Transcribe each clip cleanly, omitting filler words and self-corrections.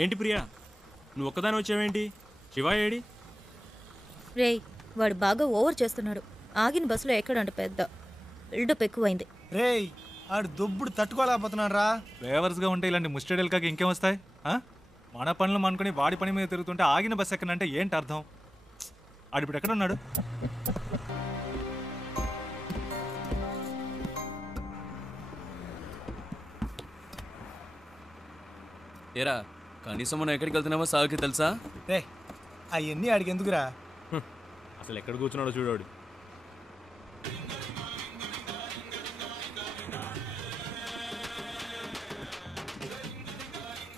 ఏంటి ప్రియా, నువ్వు ఒక్కదాని వచ్చావేంటి? శివ ఏడి? రేయ్, వాడు బాగా ఓవర్ చేస్తున్నాడు. ఆగిన బస్సులో ఎక్కడంట పెద్ద బిల్డప్ ఎక్కువైంది. రేయ్, ఆడు దుబ్బుడు తట్టుకోలేకపోతున్నాడు రా. ఫేవర్స్గా ఉంటే ఇలాంటి ముస్టడీలు కాక ఇంకేం వస్తాయి? మన పనులు అనుకుని వాడి పని మీద తిరుగుతుంటే ఆగిన బస్సు ఎక్కడంటే ఏంటి అర్థం? ఆడు ఇప్పుడు ఎక్కడ ఉన్నాడు? ఏరా, కనీసం మనం ఎక్కడికి వెళ్తున్నామో సాగుకి తెలుసా? రే, అవన్నీ ఆడికి ఎందుకురా? అసలు ఎక్కడ కూర్చున్నాడో చూడాడు.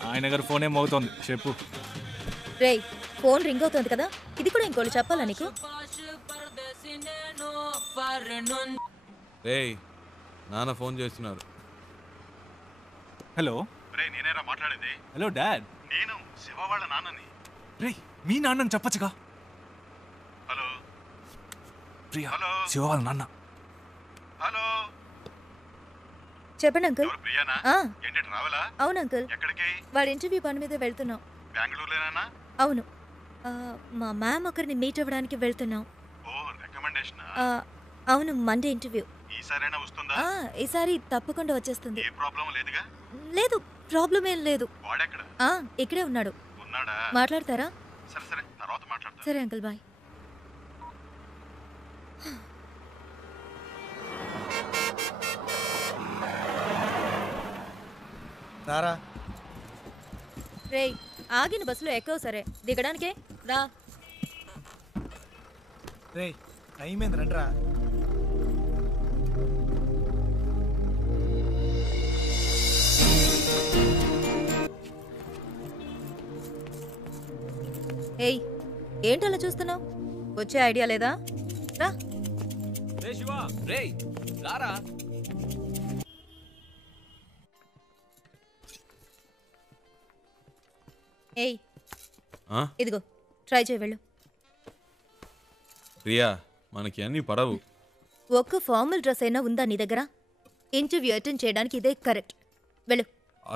ఆయన గారు ఫోన్ ఏం అవుతోంది, చెప్పు. రేయ్, ఫోన్ రింగ్ అవుతుంది కదా, ఇది కూడా ఇంకోటి చెప్పాలా నీకు? రేయ్, నాన్న ఫోన్ చేస్తున్నారు. హలో. రే, నేనేరా మాట్లాడేది? Hello dad. నేను శివ వాళ్ళ నాన్నని. రే, మీ నాన్నని చెప్పచ్చుగా. హలో ప్రియా, హలో శివ వాళ్ళ నాన్న. హలో, చెప్పండి అంకుల్. ఎవరు ప్రియానా? ఏంటి ట్రావెలా? అవును అంకుల్, ఎక్కడికి? వాడి ఇంటర్వ్యూ పని మీద వెళ్తున్నాం. బెంగళూరులోనేనా? అవును, మా మ్యామ్ ఒకరిని మీట్ అవ్వడానికి వెళ్తున్నాం. ఓ, రికమెండేషనా? అవును, మండే ఇంటర్వ్యూ. ఈసారైనా వస్తుందా? ఈసారి తప్పకుండా వచ్చేస్తుంది. ఏ ప్రాబ్లం లేదుగా? లేదు, ప్రాబ్లం ఏం లేదు. వాడెక్కడ? ఇక్కడే ఉన్నాడు. ఉన్నాడా? మాట్లాడతారా? సరే సరే, తర్వాత మాట్లాడతా. సరే అంకుల్, బాయ్. రారా. రేయ్, ఆగిన బస్సులో ఎక్కవు సరే, దిగడానికే రా. రేయ్, టైం ఏంది, రండిరా. ఏయ్, ఏంటలా చూస్తున్నావు? వచ్చే ఐడియా లేదా? రా. రే శివ, రేయ్ రారా. ఏయ్, ఇదిగో ట్రై చేయి, వెళ్ళు. ప్రియా, మనకి అన్నీ పడవు. ఒక్క ఫార్మల్ డ్రెస్ అయినా ఉందా నీ దగ్గర? ఇంటర్వ్యూ అటెండ్ చేయడానికి ఇదే కరెక్ట్. వెళ్ళు.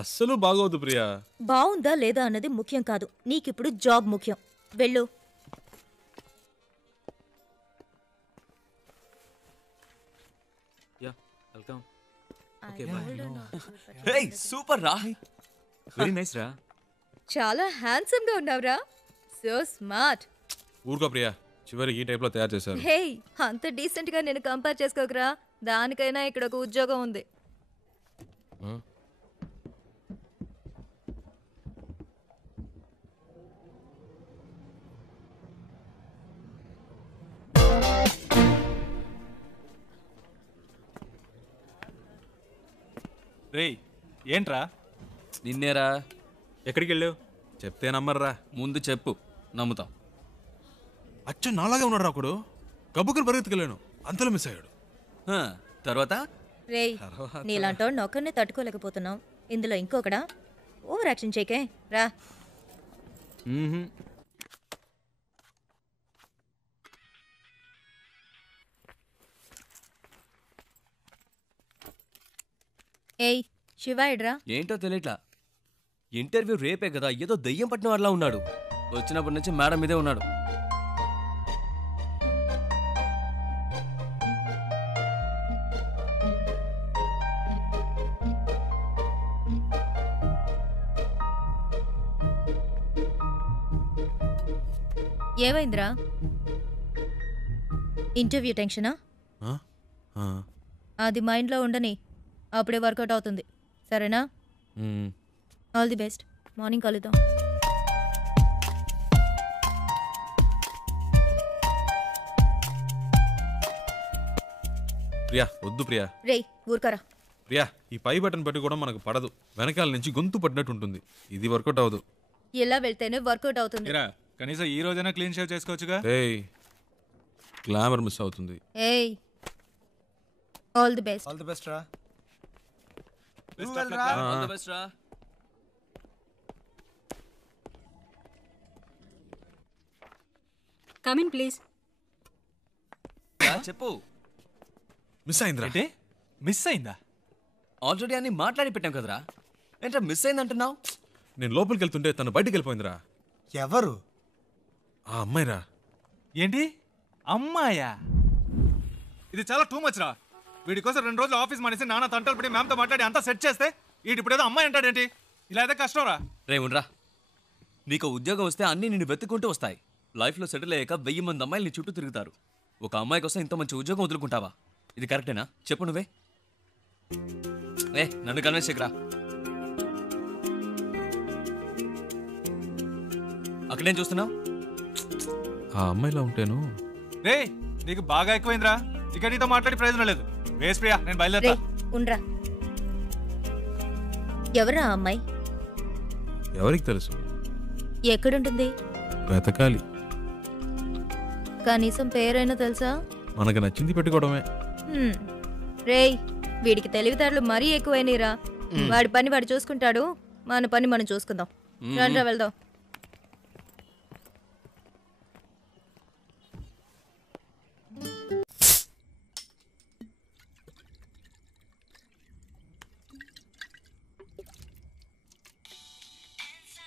అస్సలు బాగోదు ప్రియా. బాగుందా లేదా అన్నది ముఖ్యం కాదు, నీకిప్పుడు జాబ్ ముఖ్యం. వెళ్ళు. వెల్కమ్. రేయ్, సూపర్ రా. వెరీ నైస్ రా. చాలా హ్యాండ్సమ్ గా ఉన్నావురా. So smart. ఊరుకో ప్రియా, చివరికి ఈ టైప్లో తయారు చేశారు. హే, అంత డీసెంట్ గా నేను కంపేర్ చేసుకోకరా. దానికైనా ఇక్కడ ఒక ఉద్యోగం ఉంది. రేయ్, ఏంట్రా? నిన్నేరా. ఎక్కడికి వెళ్ళావు? చెప్తే నమ్మర్రా. ముందు చెప్పు, నమ్ముతాం. అచ్చ నాలాగే ఉన్నాడు ఒకడు. గబ్బుకుని పరిగెత్తుకెళ్ళాను, అంతలో మిస్ అయ్యాడు. తర్వాత రేయ్, నీలాంటోడిని ఒక్కరినే తట్టుకోలేకపోతున్నావు, ఇందులో ఇంకొకడా? ఓవర్ యాక్షన్ చేయకే, రా. ఏయ్, శివ ఎడ్రా? ఏంటో తెలియట్లా. ఇంటర్వ్యూ రేపే కదా, ఏదో దయ్యం పట్టిన వాళ్ళ ఉన్నాడు. వచ్చినప్పటి నుంచి మేడం మీదే ఉన్నాడు. ఏమైందిరా? ఇంటర్వ్యూ టెన్షనా? అది మైండ్లో ఉండని, అప్పుడే వర్కౌట్ అవుతుంది. సరేనా? All the best. మార్నింగ్ కలుద్దాం. ప్రియా, వద్దు ప్రియా. రేయ్, ఊరుకరా. ప్రియా, ఈ పై బటన్ పెట్టి కూడా మనకు పడదు. వెనకాల నుంచి గొంతు పడినట్టు ఉంటుంది. ఇది వర్కౌట్ అవ్వదు. ఇలా వెళ్తేనే వర్కౌట్ అవుతుంది. కనీసం ఈ రోజైనా క్లీన్ షేవ్ చేసుకోవచ్చుగా. ఏయ్, గ్లామర్ మిస్ అవుతుంది. ఏయ్, all the best. All the best రా. ఆల్ ది బెస్ట్ రా. Come in please. చెప్పు. మిస్ అయిందిరా. అంటే మిస్ అయిందా? ఆల్రెడీ అన్ని మాట్లాడి పెట్టాం కదరా. ఏంట్రా మిస్ అయిందంటున్నావు? నేను లోపలికి వెళ్తుంటే తను బయటికి వెళ్ళిపోయిందిరా. ఎవరు? ఆ అమ్మాయిరా. ఏంటి అమ్మాయా? ఇది చాలా టూ మచ్ రా. వీడి కోసం 2 రోజులు ఆఫీస్ మానేసి నాన్న తంటలు పడి మ్యామ్తో మాట్లాడి అంతా సెట్ చేస్తే వీడి ఇప్పుడు ఏదో అమ్మాయి అంటాడేంటి? ఇలా అయితే కష్టం రా. రే ఉండరా, నీకు ఉద్యోగం వస్తే అన్నీ నిన్ను వెతుక్కుంటూ వస్తాయి. లైఫ్లో సెటిల్ అయ్యాక 1000 మంది అమ్మాయిలు నీ చుట్టూ తిరుగుతారు. ఒక అమ్మాయి కోసం ఇంత మంచి ఉద్యోగం వదులుకుంటావా? ఇది కరెక్టేనా చెప్పు నువ్వే. నన్ను కన్విన్స్ చేయకురా. అక్కడేం చూస్తున్నావు? ఆ అమ్మాయిలా ఉంటేను. రే నీకు బాగా ఎక్కువైందిరా. ఇక నీతో మాట్లాడి ప్రయోజనం లేదు. వేస్ ప్రియా, నేను బయలుదేరా. ఉండ్రా. ఎవరా ఆ అమ్మాయి? ఎవరికి తెలుసు? ఎక్కడుంటుంది? వెతకాలి. కనీసం పేరైనా తెలుసా? మనకు నచ్చింది పెట్టుకోవడమే. రేయ్, వీడికి తెలివితేటలు మరీ ఎక్కువైనరా. వాడి పని వాడు చూసుకుంటాడు, మన పని మనం చూసుకుందాం. రండ్రా వెళ్దాం.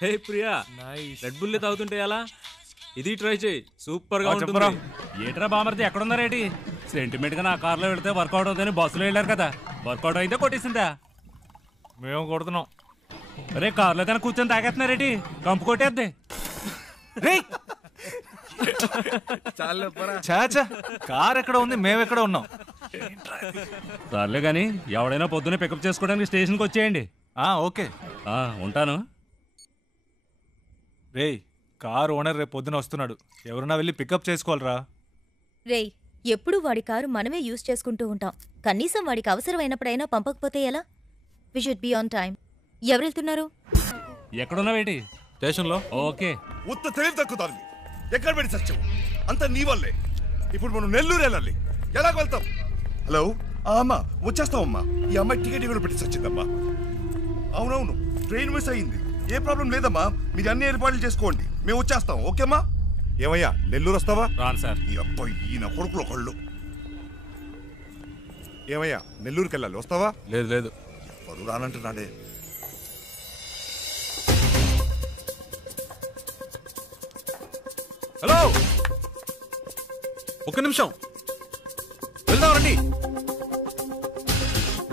హే ప్రియా, రెడ్ బుల్ తాగుతుంటే ఎలా? ఇది ట్రై చేయి, సూపర్ గా ఉంటుంది. ఏట్రా బామర్ది ఎక్కడున్నారేటి? సెంటిమెంట్ గా నా కార్లో వెళితే వర్కౌట్ అవుతుందని బస్సులో వెళ్ళారు కదా, వర్కౌట్ అయితే కొట్టేసిందా? మేము కొడుతున్నాం. అరే కార్లో కానీ కూర్చొని తాగేస్తున్నారేటి? కంపు కొట్టేద్ది. చాచా, కార్ ఎక్కడ ఉంది, మేమెక్కడ ఉన్నాం? సర్లే కానీ ఎవడైనా పొద్దున్నే పికప్ చేసుకోవడానికి స్టేషన్కి వచ్చేయండి. ఓకే, ఉంటాను. రేయ్, కార్ ఓనర్ రేపు పొద్దున వస్తున్నాడు. ఎవరన్నా వెళ్ళి పికప్ చేసుకోవాలరా. రేయ్, ఎప్పుడు వాడి కారు మనమే యూజ్ చేసుకుంటూ ఉంటాం. కనీసం వాడికి అవసరమైనప్పుడైనా పంపకపోతే ఎలా? We should be on time. ఎవరు వెళ్తున్నారు? ఎక్కడున్నావేటి? స్టేషన్లో. ఓకే. ఉత్త తెలివి తక్కుతారు. ఎక్కడ పెట్టి సత్యం అంత నీ వల్లే. ఇప్పుడు మనం నెల్లూరు వెళ్ళాలి. ఎలాగ వెళ్తాం? హలో అమ్మా, వచ్చేస్తామమ్మా. ఈ అమ్మాయి టికెట్ కూడా పెట్టి సచ్చిందమ్మా. అవునవును, ట్రైన్ మిస్ అయ్యింది. ఏ ప్రాబ్లం లేదమ్మా, మీరు అన్ని ఏర్పాట్లు చేసుకోండి, మేము వచ్చేస్తాం. ఓకేమ్మా? ఏమయ్యా, నెల్లూరు వస్తావా? రాను సార్. ఈ అబ్బాయి ఈయన కొడుకులు ఒకళ్ళు. ఏమయ్యా, నెల్లూరుకి వెళ్ళాలి, వస్తావా? లేదు లేదు, ఎవరు రానంటున్నాడే. హలో, ఒక్క నిమిషం వెళ్దాం రండి.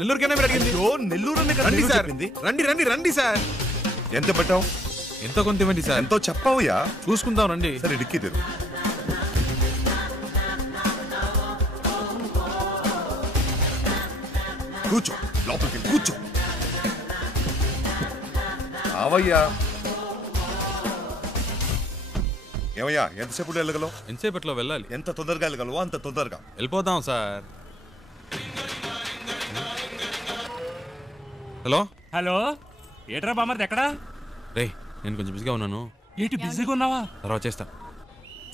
నెల్లూరుకైనా మీరు అడిగింది? నెల్లూరు రండి సార్, రండి రండి రండి సార్. ఎంత పెట్టావు? ఎంత కొంత ఇవ్వండి సార్. ఎంతో చెప్పావుయా? చూసుకుందాం రండి. సరే, డిక్కీ తెరు. కూర్చో, లోపలికి కూర్చో. అవయ్యా. ఏమయ్యా, ఎంతసేపు వెళ్ళగలవు? ఎంతసేపట్లో వెళ్ళాలి? ఎంత తొందరగా వెళ్ళగలవో అంత తొందరగా వెళ్ళిపోదాం సార్. హలో హలో, ఏట్రా బామర్ది ఎక్కడా? రే, నేను కొంచెం బిజీగా ఉన్నాను. ఏంటి బిజీగా ఉన్నావా? తర్వాత చేస్తా.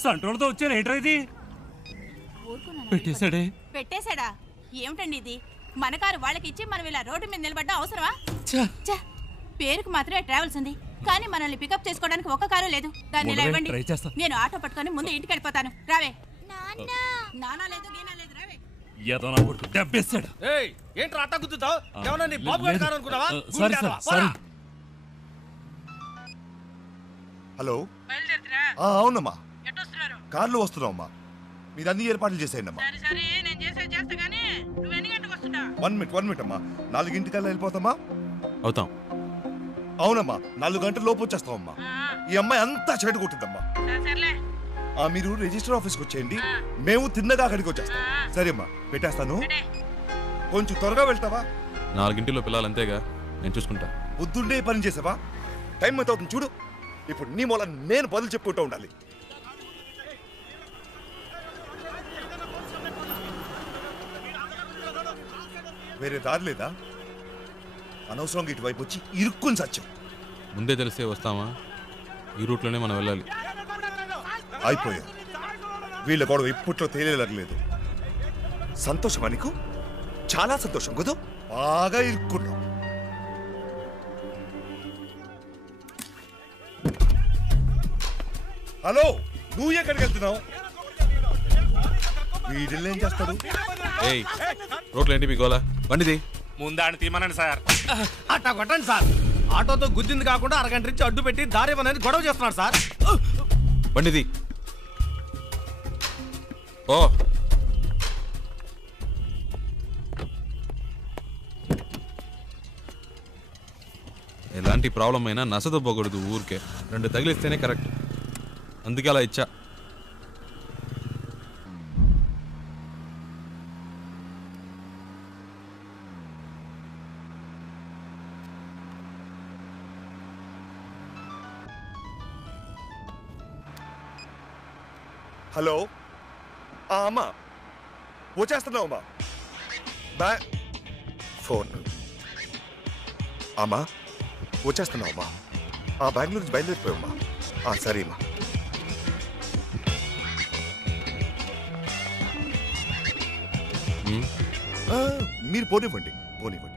సంట్రోల్తో వచ్చాను. ఏంట్రా ఇది? పెట్టేశాడా? ఏమిటండి ఇది? మన కారు వాళ్ళకి ఇచ్చి మనం ఇలా రోడ్డు మీద నిలబడ్డా అవసరమా? పేరుకు మాత్రమే ట్రావెల్స్ ఉంది, కానీ మనల్ని పికప్ చేసుకోవడానికి ఒక్క కారు లేదు. దాన్ని ఇలా ఇవ్వండి, నేను ఆటో పట్టుకొని ముందు ఇంటికి వెళ్ళిపోతాను. రావే. నానా లేదు, గీనా లేదు, రావే. ఏదో నా కొడుకు దెబ్బేశాడు. ఏంట్రా అట్ట గుద్దుతావు? ఏమన్నా నీ బాబు గారి కారు అనుకున్నావా? సరే. హలో, అవునమ్మా, కార్లో వస్తున్నావమ్మా. మీరు అన్ని ఏర్పాట్లు చేసేయండి అమ్మా. 1 మినిట్ అమ్మా. 4 వెళ్ళిపోతామా? అవుతాం. అవునమ్మా, 4 గంటల లోపు వచ్చేస్తామమ్మా. ఈ అమ్మాయి అంతా చెడు కొట్టిందమ్మా. మీరు రిజిస్టర్ ఆఫీస్కి వచ్చేయండి, మేము తిన్నగా అక్కడికి వచ్చేస్తాం. సరే అమ్మా, పెట్టేస్తాను. కొంచెం త్వరగా వెళ్తావా? 4 పిల్లలు అంతేగా, నేను చూసుకుంటా. బుద్ధుండే పని చేసావా? టైం ఎంత అవుతుంది చూడు. ఇప్పుడు నీ మూల నేను బదులు చెప్పుకుంటూ ఉండాలి. వేరే దారి లేదా? అనవసరంగా ఇటువైపు వచ్చి ఇరుక్కుని సత్యం. ముందే తెలిసే వస్తామా? ఈ రూట్లోనే మనం వెళ్ళాలి. అయిపోయారు. వీళ్ళ గొడవ ఇప్పట్లో తేలేలేదు. సంతోషమా నీకు? చాలా సంతోషం కదా. బాగా ఇరుక్కున్నావు. హలో, నువ్వు ఎక్కడికి వెళ్తున్నావు? వీడిల్లు ఏం చేస్తాడు? రోడ్లు ఏంటి మీ గోలా? బండిది ముందాన్ని తీమనండి సార్. అట్టా కొట్టండి సార్. ఆటోతో గుద్దింది కాకుండా అరగంట నుంచి అడ్డు పెట్టి దారి ఇవ్వనని గొడవ చేస్తున్నాడు సార్. బండిది ఓ ఎలాంటి ప్రాబ్లం అయినా నసదొబ్బకూడదు ఊరికే. 2 తగిలిస్తేనే కరెక్ట్. అందుకే అలా ఇచ్చా. హలో అమ్మా వచ్చేస్తున్నావు అమ్మా. ఫోన్ అమ్మా వచ్చేస్తున్నావు అమ్మా. బెంగళూరు నుంచి బయలుదేరిపోయామ్మా. సరే అమ్మా. మీరు పోనివ్వండి పోనివ్వండి.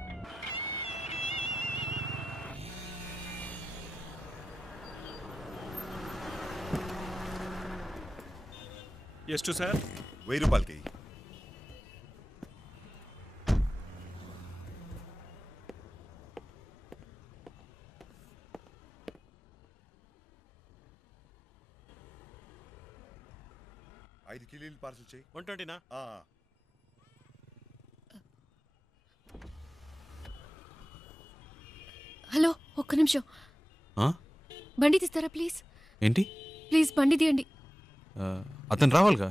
ಎಷ್ಟು సార్? 1000 రూపాయలకి. ఐదు కిలోలు పార్సల్ చేయి. 120నా? హలో, ఒక్క నిమిషం. బండి తీస్తారా ప్లీజ్? ఏంటి? ప్లీజ్ బండి తీయండి. అతను రావాలిగా.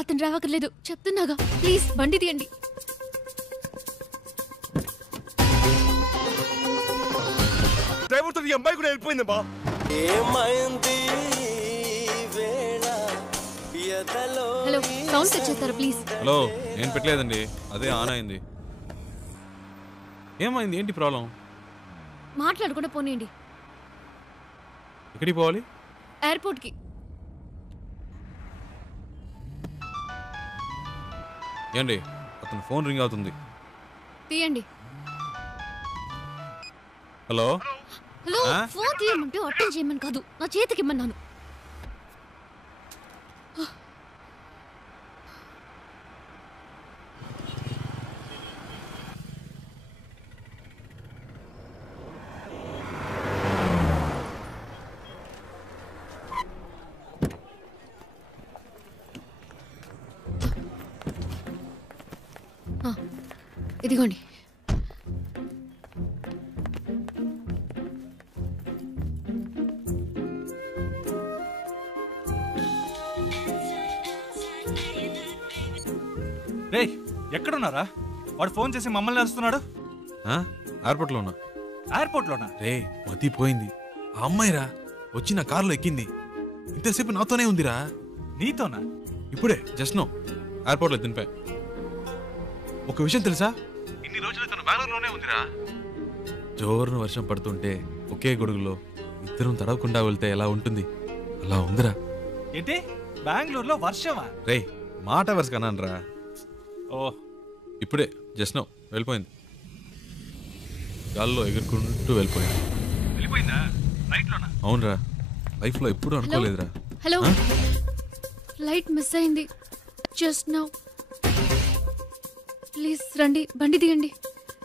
అతను రావక్కర్లేదు చెప్తున్నాగా. ప్లీజ్ బండి తీయండి. డ్రైవర్తో ఈ అమ్మాయి కూడా వెళ్ళిపోయిందమ్మా. హలో, సౌండ్ తెచ్చేస్తారా ప్లీజ్? హలో, నేను పెట్టలేదండి, అదే ఆన్ అయింది. ఏమైంది? ఏంటి ప్రాబ్లం? మాట్లాడకుండా పోనీయండి. ఎక్కడికి పోవాలి? ఎయిర్పోర్ట్కి. ఏండి, అతను ఫోన్ రింగ్ అవుతుంది. తీయండి. హలో హలో, ఫోన్ తీయమంటే అటెండ్ చేయమని కాదు, నా చేతికి ఇమ్మన్నాను. ఇదిగోండి. రే, ఎక్కడున్నారా? వాడు ఫోన్ చేసి మమ్మల్ని అరుస్తున్నాడు. ఎయిర్పోర్ట్లో ఉన్నా. ఎయిర్పోర్ట్లోనా? రే, మతిపోయింది. ఆ అమ్మాయిరా వచ్చి నా కారులో ఎక్కింది. ఇంతసేపు నాతోనే ఉందిరా. నీతోనా? ఇప్పుడే జస్ట్ నో ఎయిర్పోర్ట్లో దింపా. ఒక విషయం తెలుసా? ఇన్ని రోజులు తను బెంగళూరులోనే ఉందిరా. జోరున వర్షం పడుతుంటే ఒకే గొడుగులో ఇద్దరం తడవకుండా వెళ్తే ఎలా ఉంటుంది అలా ఉందిరా. ఏంటి బెంగళూరులో వర్షమా? రే, మాట వరుస కన్నానరా. ఓ, ఇప్పుడే జస్ట్ నో వెళ్ళిపోయింది. గాల్లో ఎగురుకుంటూ వెళ్ళిపోయింది. వెళ్ళిపోయిందా? రైట్లోనా? అవునరా, లైఫ్లో ఎప్పుడు అనుకోలేదురా. హలో, లైట్ మిస్ అయింది జస్ట్ నౌ. ప్లీజ్ రండి, బండి తీయండి.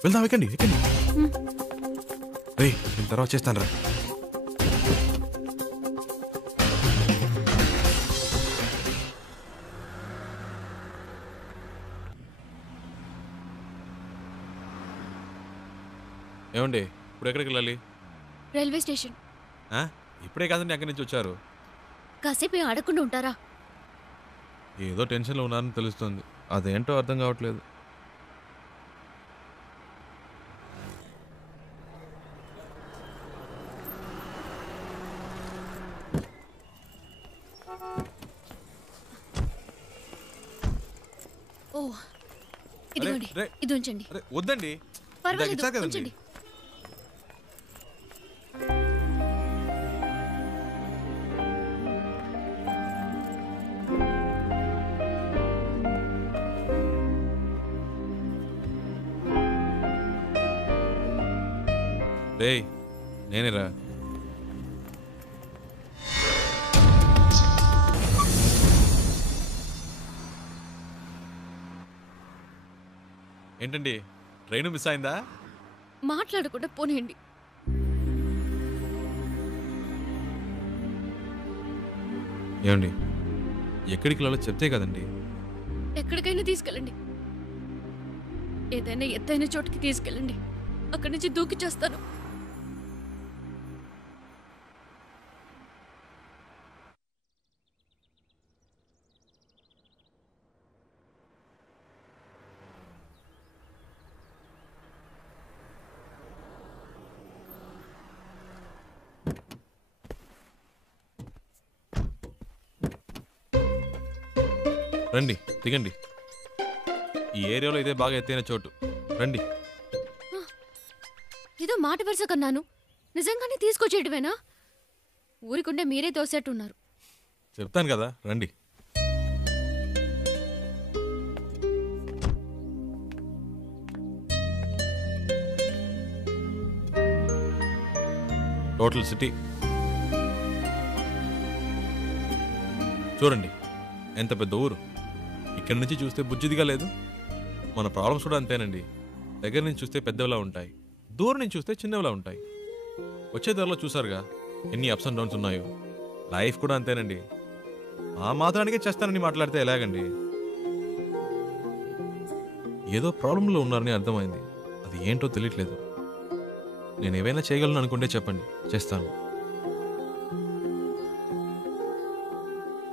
వెళ్దాం, ఎక్కండి ఎక్కండి. రే, నేను తర్వాత చేస్తాను రా. ఏమండి, ఇప్పుడు ఎక్కడికి వెళ్ళాలి? Railway station. ఇప్పుడే కాదండి అక్కడి నుంచి వచ్చారు. కాసేపు ఆడకుండా ఉంటారా? ఏదో టెన్షన్లో ఉన్నారని తెలుస్తుంది, అదేంటో అర్థం కావట్లేదు. ఓ, ఇదిగోండి, ఇది ఉంచండి. వద్దండి, పర్వాలేదు, ఉంచండి. రేయ్, నేనేరా. ఏంటండి, ట్రైన్ మిస్ అయిందా? మాట్లాడకుండా పోనీయండి. ఏమండి ఎక్కడికి వెళ్ళాలో చెప్తే కదండి. ఎక్కడికైనా తీసుకెళ్ళండి. ఏదైనా ఎత్తైన చోటుకి తీసుకెళ్ళండి. అక్కడి నుంచి దూకి చేస్తాను. రండి, దిగండి. ఈ ఏరియాలో ఇదే బాగా ఎత్తైన చోటు. రండి. ఏదో మాట వరుస కన్నాను, నిజంగానే తీసుకొచ్చేయటమేనా? ఊరికుండే మీరే తోసేట్టున్నారు. చెప్తాను కదా, రండి. టోటల్ సిటీ చూడండి, ఎంత పెద్ద ఊరు. ఇక్కడి నుంచి చూస్తే బుజ్జిదిగా లేదు. మన ప్రాబ్లమ్స్ కూడా అంతేనండి. దగ్గర నుంచి చూస్తే పెద్దవిలా ఉంటాయి, దూరం నుంచి చూస్తే చిన్నవిలా ఉంటాయి. వచ్చే ధరలో చూసారుగా ఎన్ని అప్స్ అండ్ డౌన్స్ ఉన్నాయో. లైఫ్ కూడా అంతేనండి. ఆ మాత్రానికే చేస్తానని మాట్లాడితే ఎలాగండి? ఏదో ప్రాబ్లంలో ఉన్నారని అర్థమైంది. అది ఏంటో తెలియట్లేదు. నేను ఏవైనా చేయగలను అనుకుంటే చెప్పండి, చేస్తాను.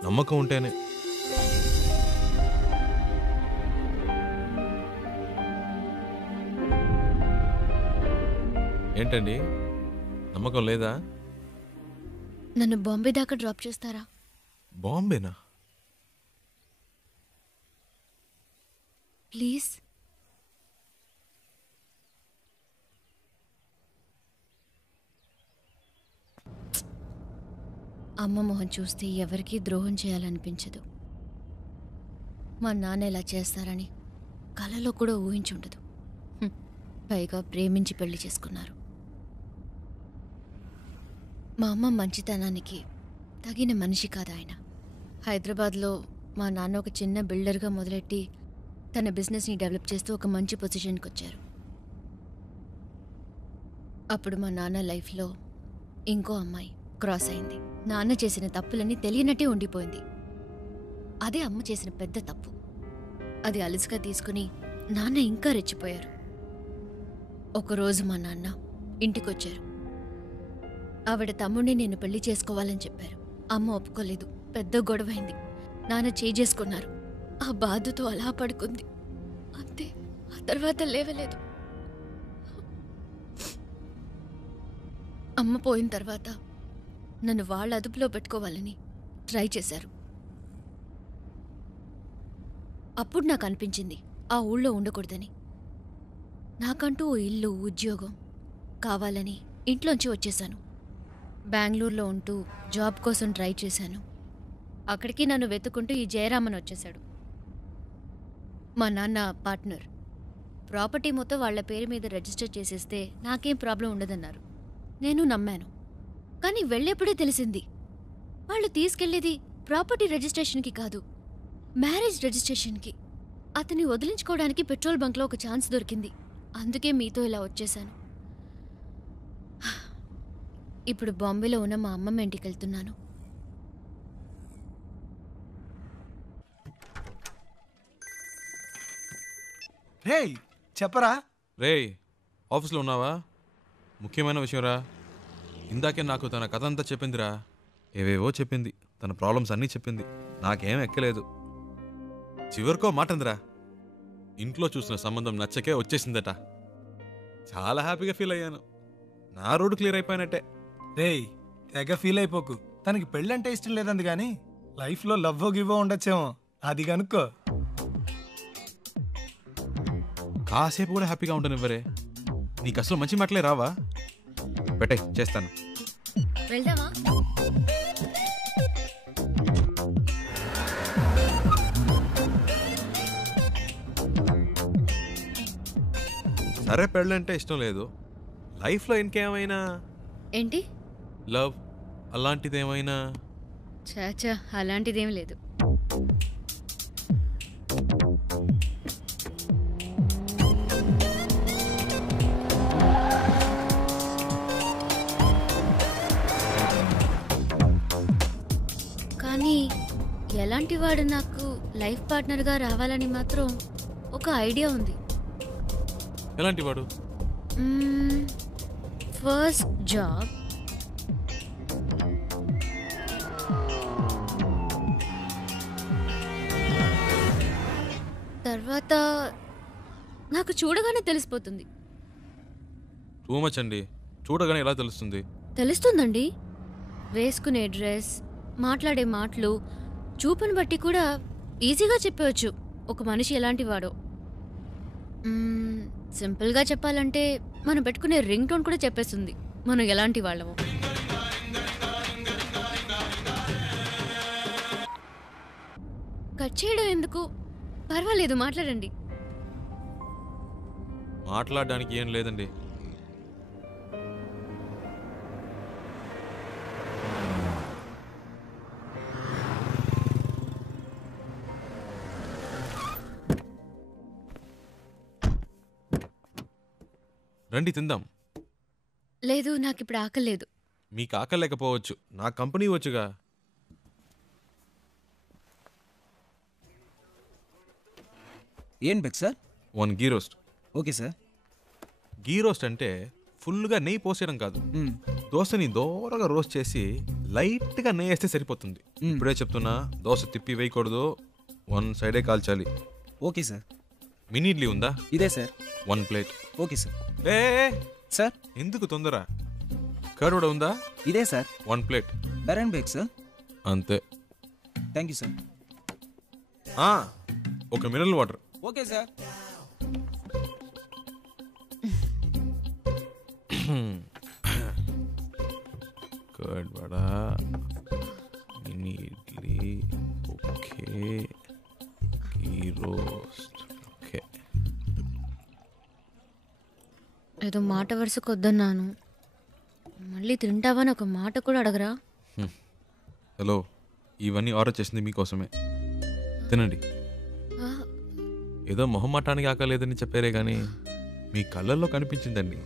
నమ్మకం ఉంటేనే. ఏంటండి, నమ్మకం లేదా? నన్ను బాంబే దాకా డ్రాప్ చేస్తారా? బాంబేనా? ప్లీజ్. అమ్మ మొహం చూస్తే ఎవరికీ ద్రోహం చేయాలనిపించదు. మా నాన్న ఇలా చేస్తారని కలలో కూడా ఊహించుండదు. పైగా ప్రేమించి పెళ్లి చేసుకున్నారు. మా అమ్మ మంచితనానికి తగిన మనిషి కాదు ఆయన. హైదరాబాద్లో మా నాన్న ఒక చిన్న బిల్డర్గా మొదలెట్టి తన బిజినెస్ని డెవలప్ చేస్తూ ఒక మంచి పొజిషన్కి వచ్చారు. అప్పుడు మా నాన్న లైఫ్లో ఇంకో అమ్మాయి క్రాస్ అయింది. నాన్న చేసిన తప్పులన్నీ తెలియనట్టే ఉండిపోయింది. అదే అమ్మ చేసిన పెద్ద తప్పు. అది అలుసుగా తీసుకుని నాన్న ఇంకా రెచ్చిపోయారు. ఒకరోజు మా నాన్న ఇంటికొచ్చారు. ఆవిడ తమ్ముడిని నేను పెళ్లి చేసుకోవాలని చెప్పారు. అమ్మ ఒప్పుకోలేదు. పెద్ద గొడవైంది. నాన్న చేసుకున్నారు. ఆ బాధతో అలా పడుకుంది. అంతే, ఆ తర్వాత లేవలేదు. అమ్మ పోయిన తర్వాత నన్ను వాళ్ళ అదుపులో పెట్టుకోవాలని ట్రై చేశారు. అప్పుడు నాకు అనిపించింది ఆ ఊళ్ళో ఉండకూడదని. నాకంటూ ఓ ఇల్లు, ఉద్యోగం కావాలని ఇంట్లోంచి వచ్చేశాను. బెంగళూరులో ఉంటూ జాబ్ కోసం ట్రై చేశాను. అక్కడికి నన్ను వెతుకుంటూ ఈ జయరామన్ వచ్చేశాడు. మా నాన్న పార్ట్నర్. ప్రాపర్టీ మొత్తం వాళ్ల పేరు మీద రిజిస్టర్ చేసేస్తే నాకేం ప్రాబ్లం ఉండదన్నారు. నేను నమ్మాను. కానీ వెళ్ళేప్పుడే తెలిసింది వాళ్ళు తీసుకెళ్లేది ప్రాపర్టీ రిజిస్ట్రేషన్కి కాదు, మ్యారేజ్ రిజిస్ట్రేషన్కి. అతన్ని వదిలించుకోవడానికి పెట్రోల్ బంక్లో ఒక ఛాన్స్ దొరికింది. అందుకే మీతో ఇలా వచ్చేశాను. ఇప్పుడు బాంబేలో ఉన్న మా అమ్మమ్మ ఇంటికి వెళ్తున్నాను. రేయ్ చెప్పరా. రేయ్, ఆఫీస్లో ఉన్నావా? ముఖ్యమైన విషయం రా. ఇందాకే నాకు తన కథ అంతా చెప్పిందిరా. ఏవేవో చెప్పింది, తన ప్రాబ్లమ్స్ అన్నీ చెప్పింది. నాకేం ఎక్కలేదు. చివరికో మాటందిరా, ఇంట్లో చూసిన సంబంధం నచ్చకే వచ్చేసిందట. చాలా హ్యాపీగా ఫీల్ అయ్యాను. నా రోడ్డు క్లియర్ అయిపోయినట్టే. రేయ్ తెగ ఫీల్ అయిపోకు. తనకి పెళ్ళంటే ఇష్టం లేదంది కానీ లైఫ్లో లవ్వో గివ్వో ఉండొచ్చేమో, అది కనుక్కో. కాసేపు కూడా హ్యాపీగా ఉండనివ్వరే. నీకు అసలు మంచి మాటలే రావా? పెట్టే, చేస్తాను. వెళ్దామా? సరే, పెళ్ళంటే ఇష్టం లేదు. లైఫ్లో ఇంకేమైనా ఏంటి? లవ్ అలాంటిదేమైనా? చాచా, అలాంటిదేం లేదు. కానీ కానీ ఎలాంటి వాడు నాకు లైఫ్ పార్ట్నర్గా రావాలని మాత్రం ఒక ఐడియా ఉంది. ఎలాంటి వాడు? ఫస్ట్ జాబ్, తర్వాత నాకు చూడగానే తెలిసిపోతుంది. టూ మచ్ అండి. చూడగానే ఎలా తెలుస్తుంది? తెలుస్తుందండి. వేసుకునే డ్రెస్, మాట్లాడే మాటలు, చూపుని బట్టి కూడా ఈజీగా చెప్పవచ్చు ఒక మనిషి ఎలాంటి వాడో. సింపుల్గా చెప్పాలంటే మనం పెట్టుకునే రింగ్ టోన్ కూడా చెప్పేస్తుంది మనం ఎలాంటి వాళ్ళమో. కట్ చేయడం ఎందుకు? పర్వాలేదు, మాట్లాడండి. మాట్లాడడానికి ఏం లేదండి. రండి తిందాం. లేదు, నాకు ఇప్పుడు ఆకలి లేదు. మీకు ఆకలి లేకపోవచ్చు, నా కంపెనీ వచ్చుగా. ఏం బెక్ sir? 1 ghee roast. Okay sir. Ghee roast అంటే ఫుల్గా నెయ్యి పోసేయడం కాదు. దోశని దోరగా రోస్ట్ చేసి లైట్గా నెయ్యి వేస్తే సరిపోతుంది. ఇప్పుడే చెప్తున్నా, దోశ తిప్పి వేయకూడదు, 1 సైడే కాల్చాలి. Okay sir. మినీ ఇడ్లీ ఉందా? ఇదే సార్. 1 ప్లేట్. Okay sir. ఏ సార్, ఎందుకు తొందర? కర్డ్ కూడా ఉందా? ఇదే సార్. 1 ప్లేట్. బెరన్ బేక్ సార్. అంతే. Thank you sir. ఒక mineral water. Okay sir. Curd vada, mini idli, okay, ghee roast, okay. ఏదో మాట వరుసకు వద్దన్నాను, మళ్ళీ తింటావని ఒక మాట కూడా అడగరా? హలో, ఇవన్నీ ఆర్డర్ చేసింది మీకోసమే, తినండి. ఏదో మొహమాటానికి ఆకలేదని చెప్పారే కానీ మీ కళ్ళల్లో కనిపించిందండి.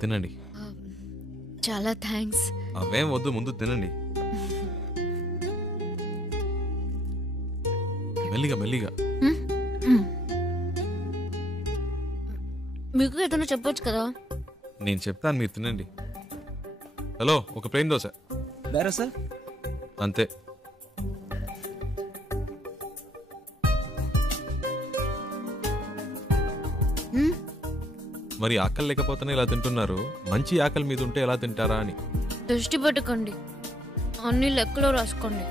తినండి. చాలా థ్యాంక్స్. అవేం వద్దు, ముందు తినండి. మెల్లిగా మెల్లిగా. మీకు ఏదైనా చెప్పొచ్చు కదా. నేను చెప్తాను, మీరు తినండి. హలో, ఒక ప్లేన్ దోశ. బేరా సార్. అంతే. మరి ఆకలి లేకపోతేనే ఇలా తింటున్నారు, మంచి ఆకలి మీద ఉంటే ఎలా తింటారా అని. దృష్టి పెట్టుకోండి, అన్ని లెక్కలో రాసుకోండి.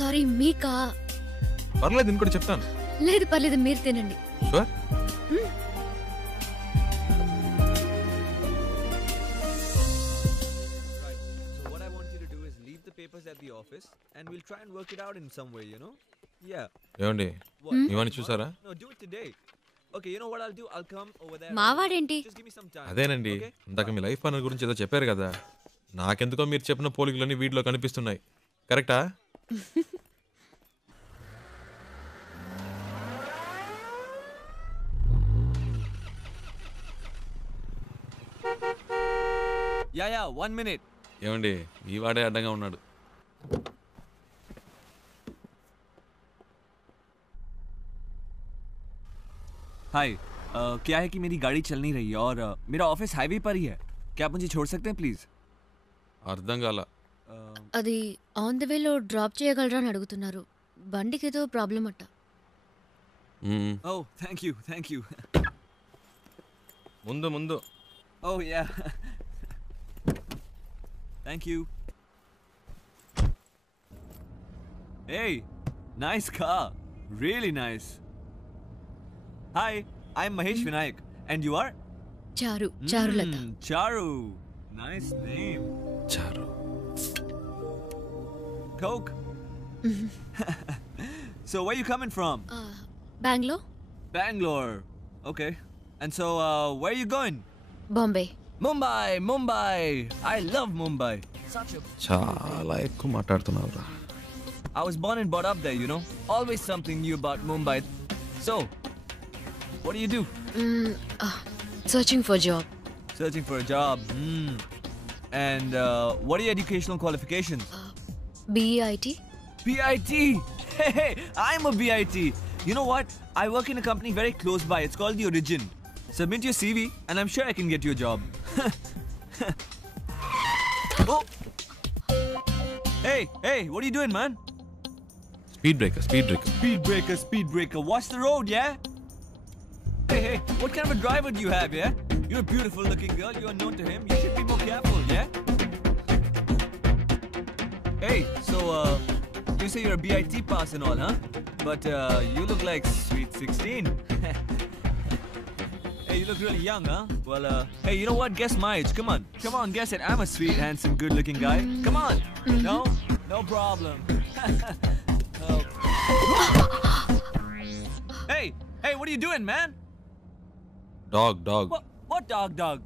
సారీ, మీకా? పర్లేదు, ఇంకోటి చెప్తాను. లేదు పర్లేదు, మీరు తినండి. షూర్. ఏమండి, ఇవన్నీ చూసారా? మావాడేంటి? అదేనండి, ఇందాక మీ లైఫ్ పార్ట్నర్ గురించి ఏదో చెప్పారు కదా, నాకెందుకో మీరు చెప్పిన పోలికలన్నీ వీటిలో కనిపిస్తున్నాయి. కరెక్టా? Yeah 1 minute. ఏమండి, ఈ వాడే అడ్డంగా ఉన్నాడు. हाय, क्या है कि मेरी गाड़ी चल नहीं रही है और मेरा ऑफिस हाईवे पर ही है. क्या आप मुझे छोड़ सकते हैं प्लीज? అర్థం కాల. అది ఆన్ ద వేలో డ్రాప్ చేయగలరా అని అడుగుతున్నారు. బండికి ఏదో ప్రాబ్లం అట్ట. Oh thank you. ముందు ముందు. Oh yeah, thank you. Hey, nice car. Really nice. Hi, I'm Mahesh Vinayak. And you are? Charulata. Charu. Nice name. Charu. Coke. So where you coming from? Bangalore. Bangalore. Okay. And so where are you going? Bombay. Mumbai. I love Mumbai. చాలా ఎక్కువ మాట్లాడుతున్నావురా. I was born and brought up there, you know. Always something new about Mumbai. So, what do you do? Searching for job. Searching for a job. And what are your educational qualifications? BEIT. BIT. Hey, I'm a BIT. You know what? I work in a company very close by. It's called The Origin. Submit your CV and I'm sure I can get you a job. Oh. Hey, what are you doing, man? Speed breaker. Speed breaker. Watch the road, yeah? Hey, what kind of a driver do you have, yeah? You're a beautiful looking girl. You are known to him. You should be more careful, yeah? Hey, so, you say you're a BIT pass and all, huh? But, you look like sweet 16. Hey, you look really young, huh? Well, hey, you know what? Guess my age. Come on, guess it. I'm a sweet, handsome, good-looking guy. Come on. No problem. Oh. Hey, what are you doing, man? Dog. What dog?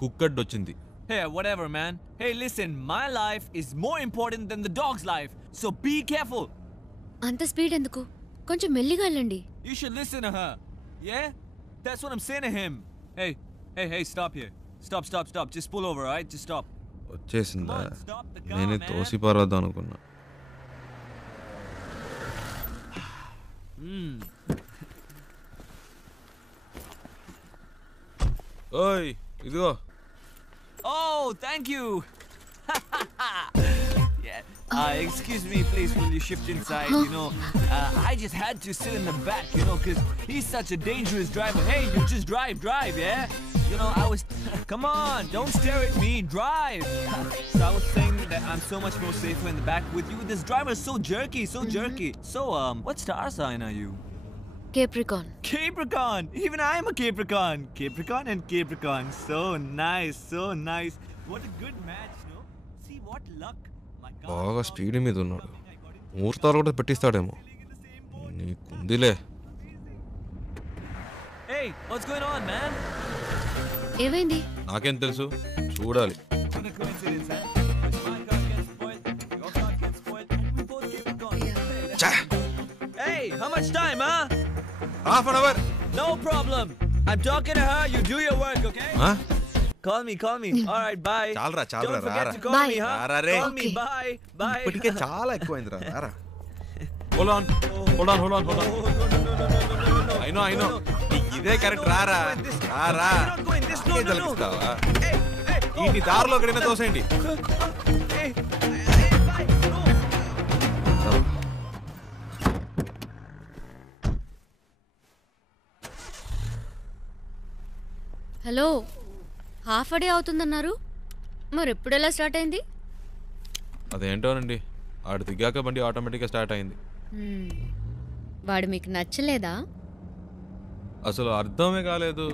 Cooked వచ్చింది. Hey, whatever, man. Hey, listen, my life is more important than the dog's life, so be careful. అంత speed ఎందుకు? కొంచెం మెల్లిగా వెళ్ళండి. You should listen to her. Yeah? That's what I'm saying to him. Hey, stop here. Stop. Just pull over, alright? Just stop. వచ్చేసిందా? నేనే తోసి పారద్దాం అనుకున్నా. ఓయ్ ఇదిగో. Oh, thank you. Yeah. Excuse me, please, will you shift inside? You know, I just had to sit in the back, you know, because he's such a dangerous driver. Hey, you just drive, yeah? You know, I was... Come on, don't stare at me, drive. So I was saying that I'm so much more safer in the back with you. This driver is so jerky. So, what star sign are you? Capricorn. Even I'm a Capricorn. Capricorn and Capricorn. So nice. What a good match, no? See what luck. My God. బాగా speed మీద ఉన్నాడు. ముహూర్తాలు కూడా పెట్టిస్తాడేమో. నీకుందిలే. Hey, what's going on, man? ఏమైంది? నాకేం తెలుసు? చూడాలి. What a coincidence, huh? My car gets spoiled, your car gets spoiled, and we both Capricorn. Hey, how much time, huh? Half an hour. No problem. I'm talking to her. You do your work, okay? Huh? Call me. All right, bye. చాలరా Don't forget to call me, huh? Call me, bye. ఇప్పటికే చాలా ఎక్కువైందిరా. రారా. Hold on. I know. ఇదే correct. రారా. తెలుస్తావా? ఈ దారిలో ఎక్కడైనా తోసేయండి. Hello, half day అవుతుందన్నారు, మరి ఎప్పుడెలా స్టార్ట్ అయింది? అదేంటోనండి, ఆడు దిగాక బండి ఆటోమేటిక్గా స్టార్ట్ అయింది. వాడు మీకు నచ్చలేదా? అసలు అర్థమే కాలేదు.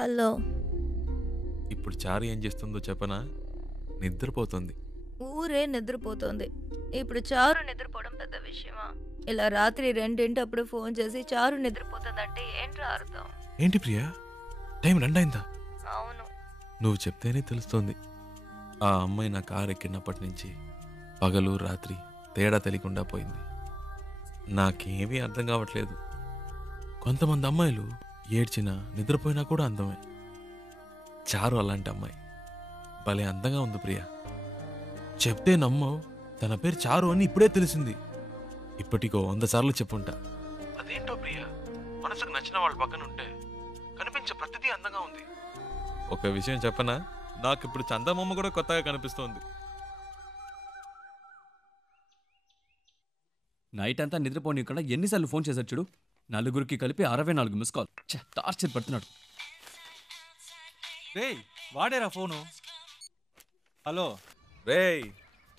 హలో. ఇప్పుడు చారు ఏం చేస్తుందో చెప్పనా? నిద్రపోతుంది. ఊరే నిద్రపోతుంది. ఇప్పుడు చారు నిద్రపోవడం పెద్ద విషయమా? ఇలా రాత్రి 2 ఫోన్ చేసి చారు నిద్రపోతుందంటే ఏంట్రా అర్థం? ఏంటి ప్రియా, టైం 2 అయిందా? అవును. నువ్వు చెప్తేనే తెలుస్తోంది. ఆ అమ్మాయి నా కారు ఎక్కినప్పటి నుంచి పగలు రాత్రి తేడా తెలియకుండా పోయింది. నాకేమీ అర్థం కావట్లేదు. కొంతమంది అమ్మాయిలు ఏడ్చినా నిద్రపోయినా కూడా అందమే. చారు అలాంటి అమ్మాయి. భలే అందంగా ఉంది ప్రియా. చెప్తే నమ్మవు, తన పేరు చారు అని ఇప్పుడే తెలిసింది. ఇప్పటికో 100 సార్లు చెప్పుంటా. అదేంటో ప్రియా, మనసుకు నచ్చిన వాళ్ళ పక్కన ఉంటే కనిపించే ప్రతిదీ అందంగా ఉంది. ఒక విషయం చెప్పనా, నాకు ఇప్పుడు చందమామ కూడా కొత్తగా కనిపిస్తోంది. నైట్ అంతా నిద్రపోనీయకుండా ఎన్నిసార్లు ఫోన్ చేశాడు చూడు. నలుగురికి కలిపి 64 మిస్ కాల్. టార్చర్ పడుతున్నాడు. రేయ్ వాడేరా ఫోను. హలో రేయ్,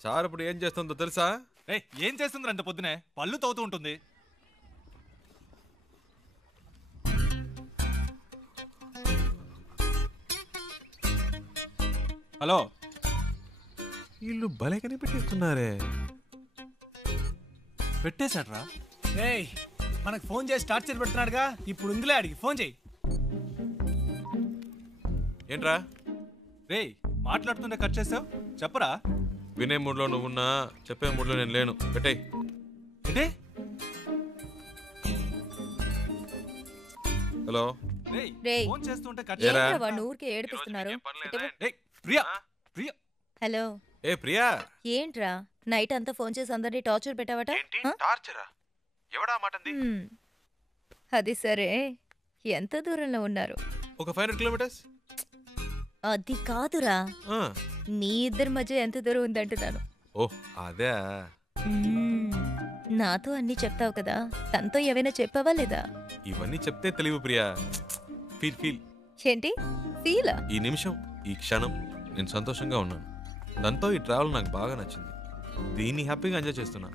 చారు ఇప్పుడు ఏం చేస్తుందో తెలుసా? రే ఏం చేస్తుంది అంత పొద్దునే? పళ్ళు తవ్వుతూ ఉంటుంది. హలో, వీళ్ళు భలే కనిపెట్టేస్తున్నారే. పెట్టేశాడ్రా. ఏయ్ మనకు ఫోన్ చేసి టార్చర్ పెడుతున్నాడుగా, ఇప్పుడు ఇందులో అడిగి ఫోన్ చేయి. ఏంట్రా రేయ్ మాట్లాడుతుంటే కట్ చేసావు, చెప్పరా. వినే మూడ్లో నువ్వున్నా, చెప్పే మూడ్లో నేను లేను. పెట్టేయ్. ఏంటి? హలో రేయ్, ఫోన్ చేస్తుంటే కట్ ఏంట్రా వాడిని ఊరికే ఏడిపిస్తున్నారు? ప్రియా ప్రియా. హలో ఏ ప్రియా, ఏంట్రా నైట్ అంతా ఫోన్ చేసి అందరినీ టార్చర్ పెట్టావట? టార్చరా? ఎవడా మాటంది? అది సరే, ఎంత దూరంలో ఉన్నారు? ఒక 500 కిలోమీటర్స్. అది కాదురా, మీ ఇద్దరి మధ్య ఎంత దూరం ఉందంటున్నాను. ఓ అదే. నాతో అన్ని చెప్తావు కదా, తనతో ఏవైనా చెప్పావా లేదా? ఇవన్నీ చెప్తే తెలివి ప్రియా. Feel feel. ఏంటి ఫీలా? ఈ నిమిషం, ఈ క్షణం నేను సంతోషంగా ఉన్నాను. దాంతో ఈ ట్రావెల్ నాకు బాగా నచ్చింది. దీన్ని హ్యాపీగా ఎంజాయ్ చేస్తున్నా.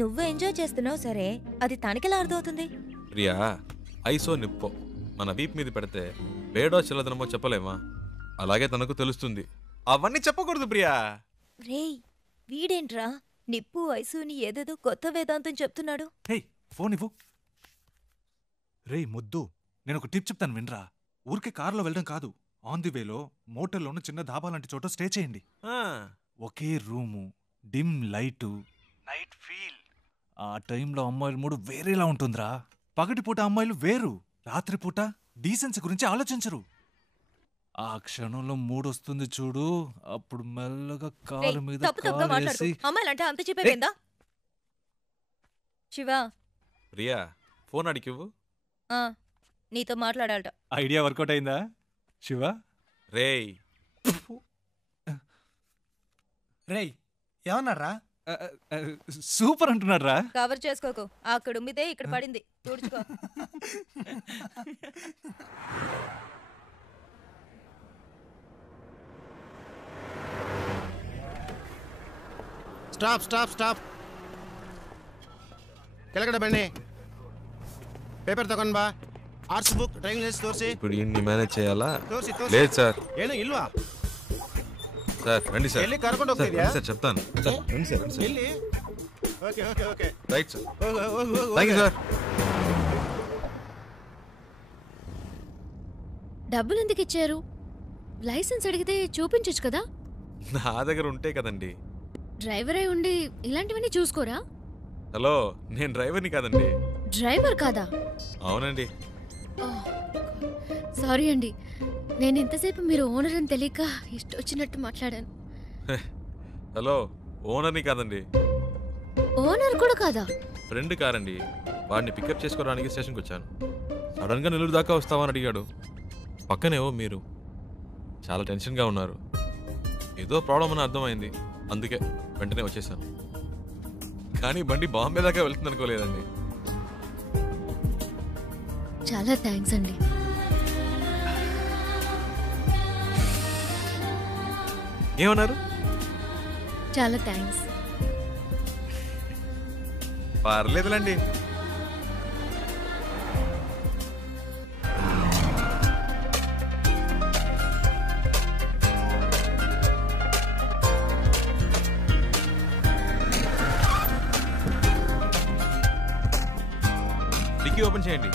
నువ్వు ఎంజాయ్ చేస్తున్నావు సరే, అది తనకెలా అర్థమవుతుంది? ప్రియా, ఐసో నిప్పో మన వీప్ మీద పెడితే వేడో చిల్లదనమో చెప్పలేమా? అలాగే తనకు తెలుస్తుంది. అవన్నీ చెప్పకూడదు ప్రియా. రేయ్ వీడేంట్రా నిప్పు ఐసుని ఏదేదో కొత్త వేదాంతం చెప్తున్నాడు. హే ఫోన్ ఇవ్వు. రేయ్ ముద్దు, నేను ఒక టిప్ చెప్తాను వినరా. ఊరికే కారులో వెళ్ళడం కాదు, ఆన్ ది వేలో మోటల్లోనూ చిన్న ధాబా లాంటి చోట స్టే చేయండి. ఒకే room, dim light, night feel. ఆ టైంలో అమ్మాయిల మూడు వేరేలా ఉంటుందిరా. పగటిపూట అమ్మాయిలు వేరు, రాత్రిపూట డీసెన్సీ గురించి ఆలోచించరు. ఆ క్షణంలో మూడొస్తుంది చూడు, అప్పుడు మెల్లగా కాలు మీద కాలేసి. అమ్మాయిలంటే అంత చెప్పేపోయిందా? శివా. ప్రియా ఫోన్ అడిగివ్వు. నీతో మాట్లాడాలట. ఐడియా వర్కౌట్ అయిందా శివ? రేయ్ రేయ్ ఏమన్నారా? సూపర్ అంటున్నాడు రా. కవర్ చేసుకోకు, అక్కడ ఉమ్మితే ఇక్కడ పడింది, తుడుచుకో. Stop stop stop. ಕೆಳಗಡೆ ಬನ್ನಿ. ಪೇಪರ್ ತಗೊಂಡ್ ಬಾ. ಆರ್ಟ್ಸ್ ಬುಕ್, ಡ್ರೈವಿಂಗ್ ಲೈಸೆನ್ಸ್ ತೋರಿಸಿ. ఇప్పుడు ఇన్ని మేనేజ్ చేయాలా? ತೋರಿಸಿ. లేదు సార్. ಏನು ಇಲ್ವಾ? సార్ రండి సార్. ಎಲ್ಲಿ ಕರ್ಕೊಂಡು ಹೋಗ್ತಿದ್ಯಾ? సార్ చెప్తాను. సార్ రండి సార్. ಎಲ್ಲಿ? Okay okay okay. Right sir. ಹೋಗು. Thank you sir. డబ్బులు ఎందుకు ఇచ్చారు? లైసెన్స్ అడిగితే చూపించొచ్చు కదా. నా దగ్గర ఉంటే కదండి. డ్రైవర్ అయి ఉండి ఇలాంటివన్నీ చూసుకోరా? హలో, నేను డ్రైవర్ని కాదండి. డ్రైవర్ కాదా? అవునండి. సారీ అండి, నేను ఇంతసేపు మీరు ఓనర్ అని తెలియక ఇష్టం వచ్చినట్టు మాట్లాడాను. హలో, ఓనర్ని కాదండి. ఓనర్ కూడా కాదా? ఫ్రెండ్ కారండి. వాడిని పికప్ చేసుకోవడానికి స్టేషన్కి వచ్చాను. సడన్గా నెల్లూరు దాకా వస్తావని అడిగాడు. పక్కనేవో మీరు చాలా టెన్షన్గా ఉన్నారు. ఏదో ప్రాబ్లం అని అర్థమైంది, అందుకే వెంటనే వచ్చేసాను. కానీ బండి బాంబే దాకా వెళ్తుంది అనుకోలేదండి. చాలా థ్యాంక్స్ అండి. ఏమన్నారు? చాలా థ్యాంక్స్. పర్లేదులండి. డిక్కీ ఓపెన్ చేయండి.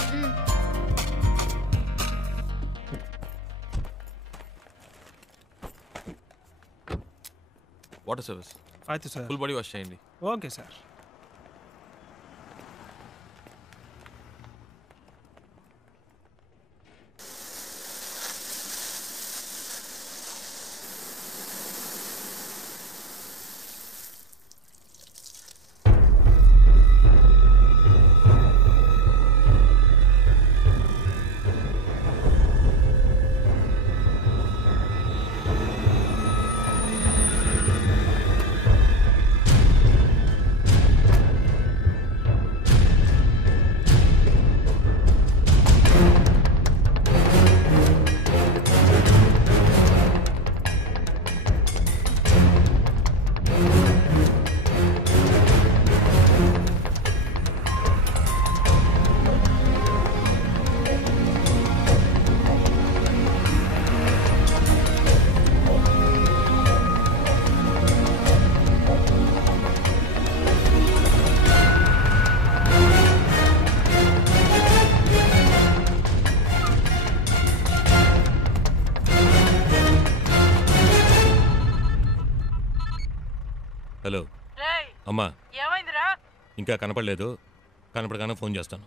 Water service. ಆಯ್ತು ಸರ್. ఫుల్ బాడీ వాష్ చేయండి. Okay sir. అమ్మా ఏమైందిరా? ఇంకా కనపడలేదు, కనపడగానే ఫోన్ చేస్తాను.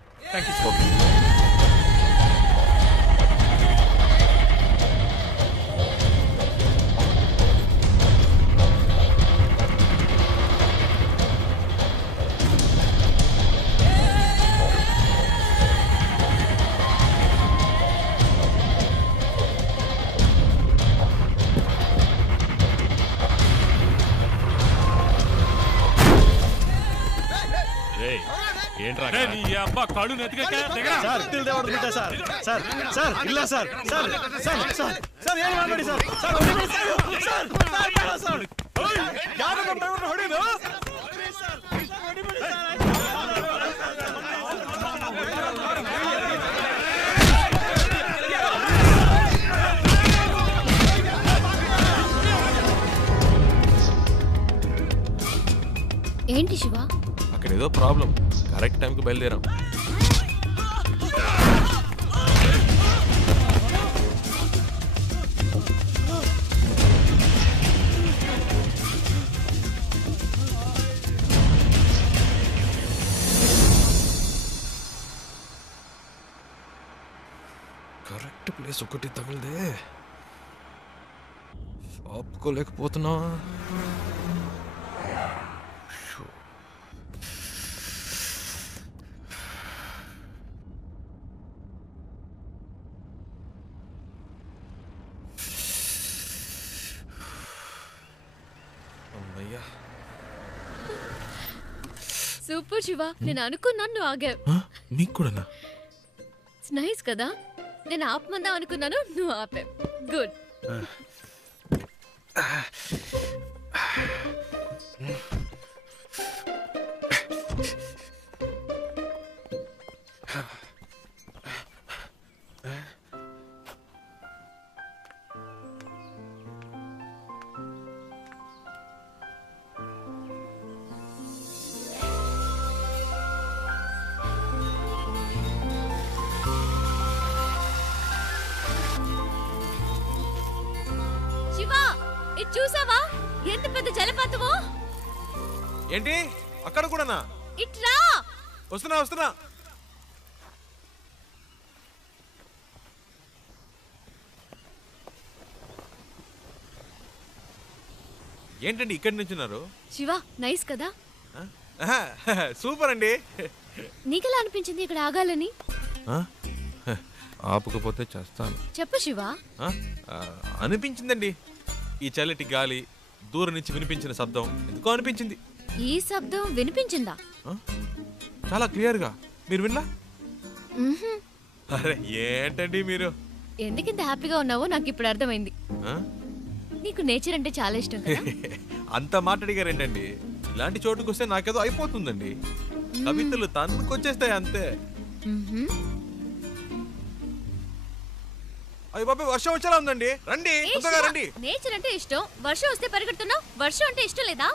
ఏంట్రా నీ అబ్బా కళ్ళు నెత్తికెక్కా? దిగరా. సార్ తిల్ దేవడు బిడ్డ సార్ సార్ సార్ ಇಲ್ಲ sir sir sir sir sir ಏನು ಮಾಡಬೇಡಿ సార్ సార్ ಹೊಡಿಬೇಡಿ సార్ సార్ సార్ ಯಾರು ನಮ್ಮ ಡ್ರೈವರ್ ಹೊಡಿದು ಸಾರ್ ಹೊಡಿಬೇಡಿ ಸಾರ್ ఏంటి శివ? అక్కడ ఏదో ప్రాబ్లం, కరెక్ట్ టైంకి బయలుదేరాం. కరెక్ట్ ప్లేస్ ఒకటి తగిలిదే, ఆపుకోలేకపోతున్నా. సూపర్ శివ, నేను అనుకున్నాను నువ్వు ఆగావు. నీకు కూడానా? నైస్ కదా, నేను ఆపమందాం అనుకున్నాను, నువ్వు ఆపావు. గుడ్. చూసావా ఎంత పెద్ద జలపాతమో? ఏంటి అక్కడ కూడానా? ఇట్రా. వస్తున్నా వస్తున్నా. ఏంటండి ఇక్కడ నుంచున్నారు? శివ నైస్ కదా? సూపర్ అండి. నీకెలా అనిపించింది ఇక్కడ ఆగాలని? ఆపుకపోతే చేస్తాను. చెప్పు శివ. అనిపించిందండి, ఈ చల్లటి గాలి, దూరం నుంచి వినిపించిన శబ్దం ఎందుకో అనిపించింది. ఈ శబ్దం వినిపించిందా? చాలా క్లియర్ గా. మీరు విన్నా? అరే ఏంటండి మీరు, ఎందుకింత హ్యాపీగా ఉన్నావో నాకు ఇప్పుడు అర్థమైంది. నీకు నేచర్ అంటే చాలా ఇష్టం కదా? అంత మాట్లాడిగారేంటండి, ఇలాంటి చోటుకు వస్తే నాకేదో అయిపోతుందండి. కవితలు తన్నుకొచ్చేస్తాయి అంతే. అయ్య బాబు వర్షం వచ్చేలా ఉందండి, రండి తొందరగా రండి. నేచర్ అంటే ఇష్టం, వర్షం వస్తే పరిగెడుతున్నావు. వర్షం అంటే ఇష్టం లేదా?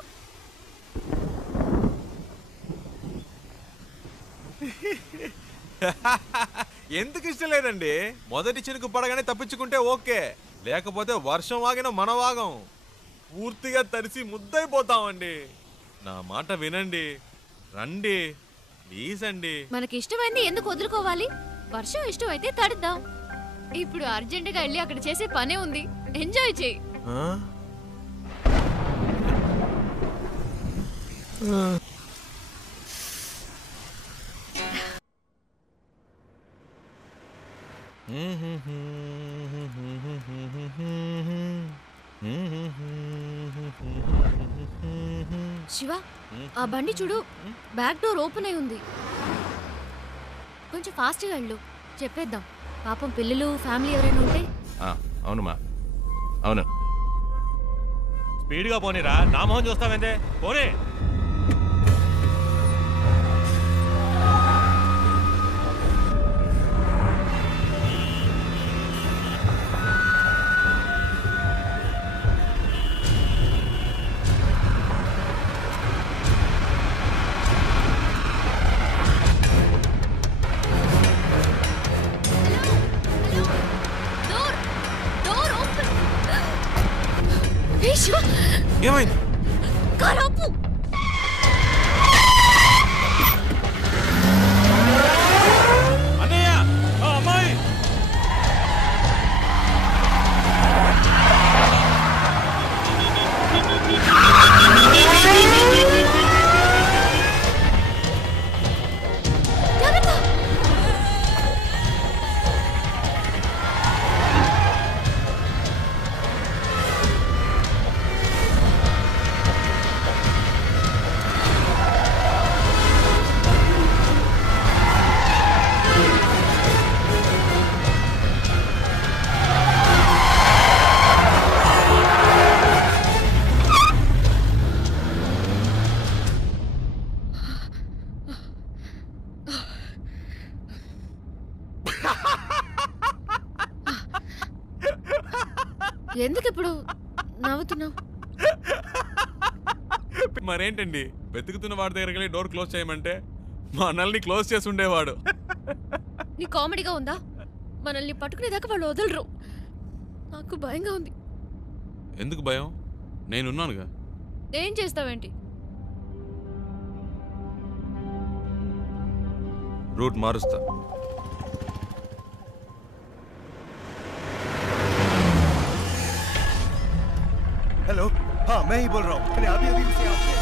ఎందుకు ఇష్టం లేదండి? మొదటి చినుకు పడగానే తప్పించుకుంటే ఓకే, లేకపోతే వర్షం వాగిన మన వాగం పూర్తిగా తడిసి ముద్దైపోతామండి. నా మాట వినండి, రండి ప్లీజ్ అండి. మనకి ఇష్టమైంది ఎందుకు వదులుకోవాలి? వర్షం ఇష్టం అయితే తడుద్దాం. ఇప్పుడు అర్జెంటుగా వెళ్ళి అక్కడ చేసే పనే ఉంది, ఎంజాయ్ చేయి. శివ ఆ బండి చూడు, బ్యాక్ డోర్ ఓపెన్ అయి ఉంది. కొంచెం ఫాస్ట్గా వెళ్ళు, చెప్పేద్దాం. పాపం పిల్లలు ఫ్యామిలీ ఎవరైనా ఉంటే. అవునమ్మా అవును. స్పీడ్గా పోనీరా, నా మొహం చూస్తావేందే, పోనీ. ఏమైంది? కారాపు ఎందుకు ఇప్పుడు నవ్వుతున్నావు? మరేంటండి, వెతుకుతున్న వాడి దగ్గరికి వెళ్ళి డోర్ క్లోజ్ చేయమంటే మనల్ని క్లోజ్ చేసి ఉండేవాడు. నీ కామెడీగా ఉందా? మనల్ని పట్టుకునేదాకా వాళ్ళు వదలరు. నాకు భయంగా ఉంది. ఎందుకు భయం? నేనున్నానుగా. ఏం చేస్తావేంటి? రూట్ మారుస్తా. हेलो, हाँ मैं ही बोल रहा हूँ. मैंने अभी अभी उसे आपसे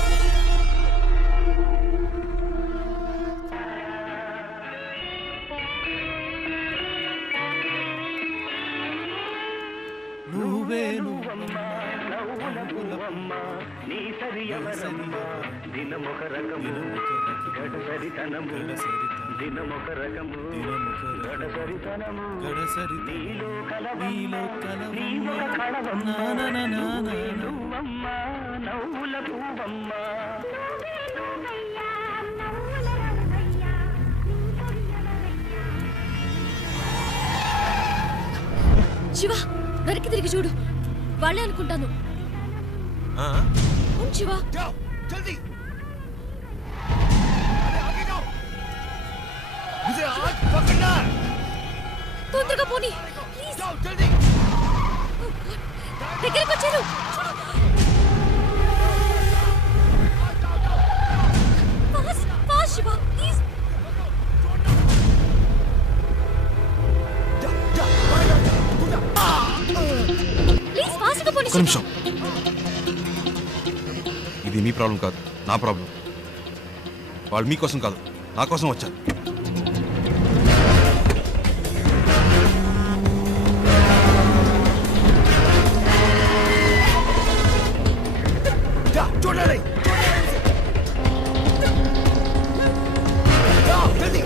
శివ, వెనక్కి తిరిగి చూడు. వాళ్ళే అనుకుంటాను. శివ, जल्दी आगे जाओ. मुझे आज पकड़ना है. తొందరగా పోనీ ప్లీజ్. जल्दी. దగ్గరికి వచ్చారు. Fast fast Shiva please. Please ఫాస్ట్గా పోనీ. ఒక నిమిషం. ఇది మీ ప్రాబ్లం కాదు, నా ప్రాబ్లం. వాళ్ళు మీకోసం కాదు, నా కోసం వచ్చారు. చూడండి జల్దీ.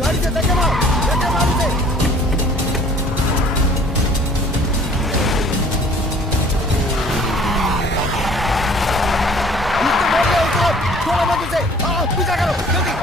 गाड़ी से धक्का मारो उसे. थोड़ा मत उसे. पीछा करो जल्दी.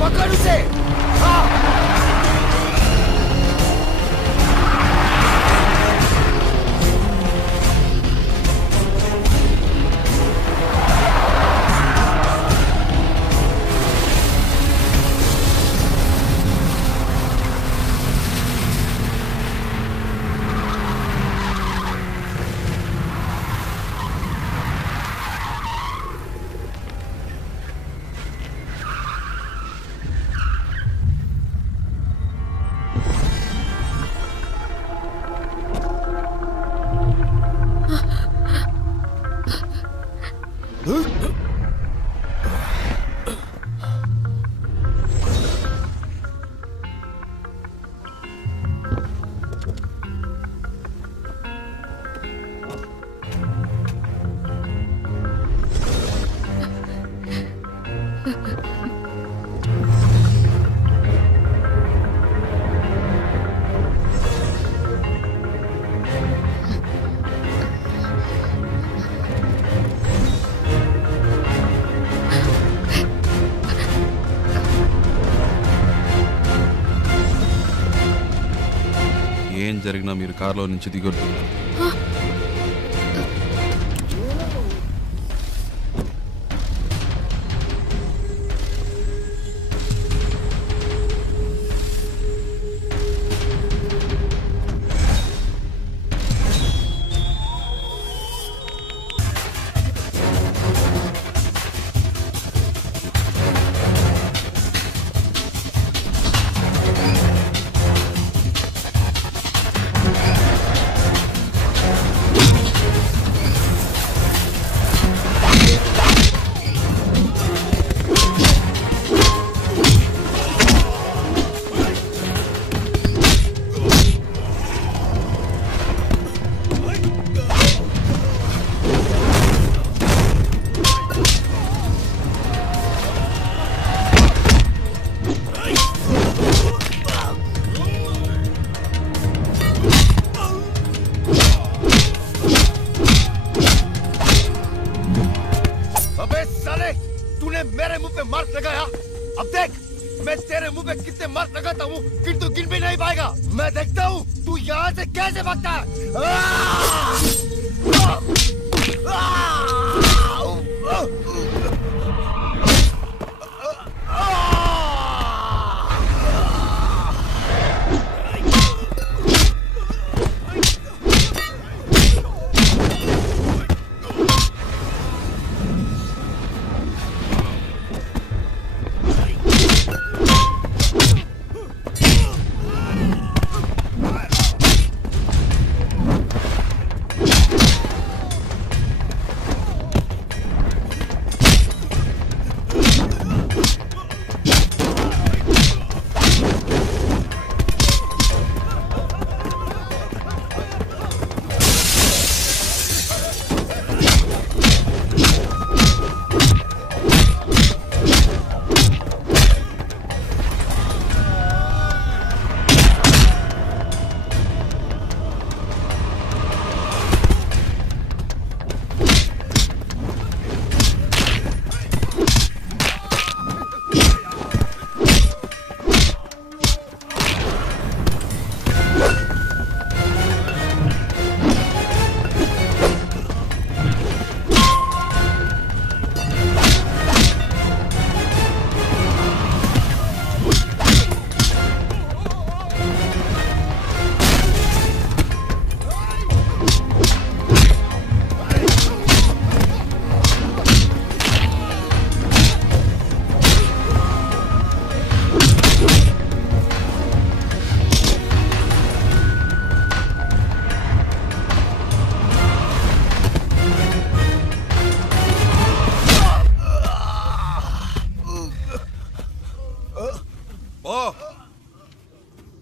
पकड़ उसे. జరిగినా మీరు కారులో నుంచి దిగొద్దు.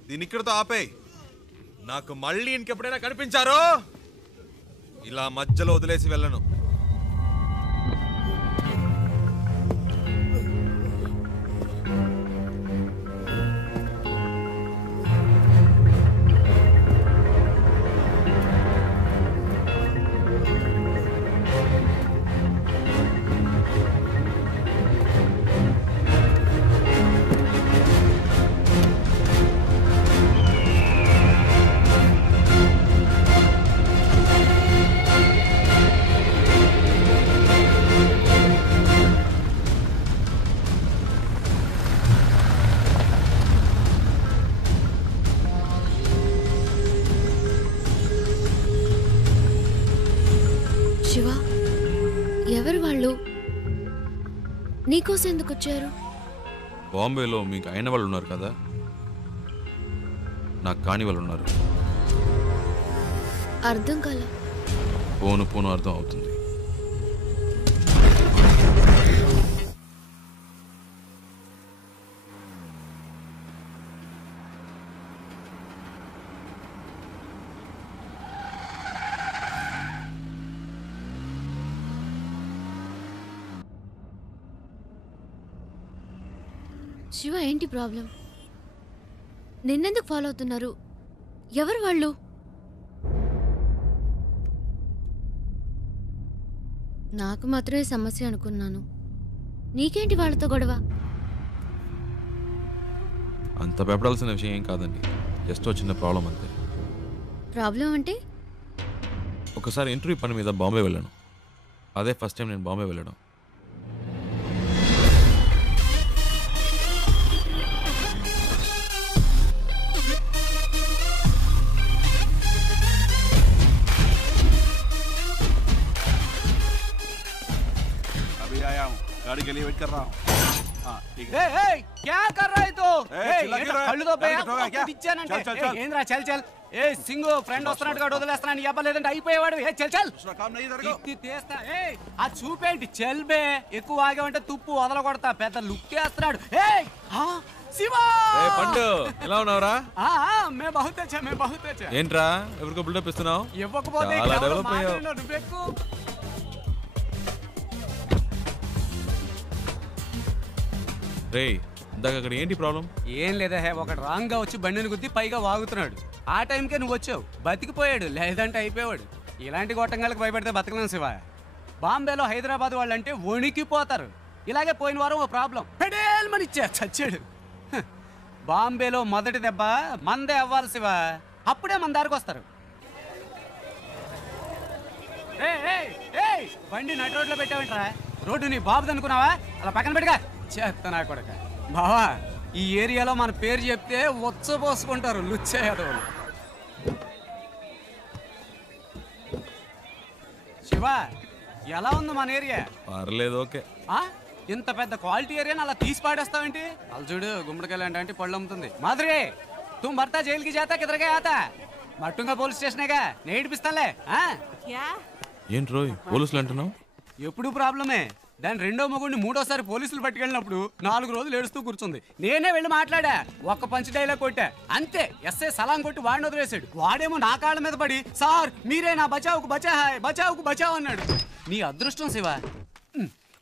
దీని ఇక్కడితో ఆపే. నాకు మళ్ళీ ఇంకెప్పుడైనా కనిపించారో ఇలా మధ్యలో వదిలేసి వెళ్ళను. శివ, ఎవరు వాళ్ళు? నీకోసం ఎందుకు వచ్చారు? బాంబేలో మీకు అయిన వాళ్ళు ఉన్నారు కదా, నాకు కాని వాళ్ళు ఉన్నారు. అర్థం కాల. పోను పోను అర్థం అవుతుంది. శివ, ఏంటి ప్రాబ్లం? నిన్నెందుకు ఫాలో అవుతున్నారు? ఎవరు వాళ్ళు? నాకు మాత్రమే సమస్య అనుకున్నాను. నీకేంటి వాళ్ళతో గొడవ? అంత భయపడాల్సిన విషయం ఏం కాదండి, జస్ట్ చిన్న ప్రాబ్లం అంతే. ప్రాబ్లం అంటే? ఒకసారి ఇంటర్వ్యూ పని మీద బాంబే వెళ్ళాను. అదే ఫస్ట్ టైం నేను బాంబే వెళ్ళడం. गाड़ी के लिए वेट कर रहा हूँ। क्या कर रहा है तो? కళ్ళు ఏంద్రా చల్ చల్. ఏ సింగు ఫ్రెండ్ వస్తున్నట్టుగా వదిలేస్తున్నాను. ఇవ్వలేదంటే అయిపోయేవాడు. ఏ చల్ చల్ తీస్తా. ఆ చూపేంటి చల్ బే. ఎక్కువ ఆగామంటే తుప్పు వదల కొడతా. పెద్ద లుక్ వేస్తున్నాడు. శివా పండు ఎలా ఉన్నావురా? మే బహుత్ అచ్చా మే బహుత్ అచ్చా. ఏంట్రా ఎవరికో బిల్డప్ ఇస్తున్నావు? ఇవ్వకపోతే చాలా డెవలప్ అయ్యావు. నువ్వెక్కు. రే ఇందాక అక్కడ ఏంటి ప్రాబ్లం? ఏం లేదా హే, ఒకటి రాంగ్ గా వచ్చి బండిని గుద్ది పైగా వాగుతున్నాడు. ఆ టైంకే నువ్వు వచ్చావు. బతికిపోయాడు, లేదంటే అయిపోయాడు. ఇలాంటి గొట్టంగాలకు భయపడితే బతకలేం శివ. బాంబేలో హైదరాబాద్ వాళ్ళంటే వణికిపోతారు. ఇలాగే పోయిన వారం ఓ ప్రాబ్లం పెడేల్మనిచ్చా చచ్చాడు. బాంబేలో మొదటి దెబ్బ మందే అవ్వాలి శివ. అప్పుడే మన దారికి వస్తారు. బండి నడి రోడ్లో పెట్టావంటరా? రోడ్డు నీ బాబుది అనుకున్నావా? అలా పక్కన పెట్టుగా చేస్తా కొడక. బావా ఈ ఏరియాలో మన పేరు చెప్తే వచ్చపోసుకుంటారు లుచ్చే యాదవులు. శివ ఎలా ఉంది మన ఏరియా? పర్లేదు ఓకే. ఇంత పెద్ద క్వాలిటీ ఏరియాని అలా తీసి పాడేస్తావేంటి? అలా చూడు గుమ్మడికాయలు అంటే పళ్ళు అమ్ముతుంది. మాధురి తుమ్ భర్తా జైలుకి జాతా కిదరగా ఆతా? మట్టుంగా పోలీస్ స్టేషనేగా నేడిపిస్తాలే. ఏంటి రోయ్ పోలీసులు అంటున్నావు? ఎప్పుడు ప్రాబ్లమే. దాని రెండో మొగుడిని మూడోసారి పోలీసులు పట్టుకెళ్ళినప్పుడు 4 రోజులు ఏడుస్తూ కూర్చుంది. నేనే వెళ్ళి మాట్లాడా. ఒక్క పంచ్ డైలాగ్ కొట్టా అంతే. ఎస్ఐ సలాం కొట్టి వాడిని వదిలేశాడు. వాడేమో నా కాళ్ళ మీద పడి సార్ మీరే నా బచావుకు బచాహాయ్ బచావుకు బచావ్ అన్నాడు. నీ అదృష్టం శివ,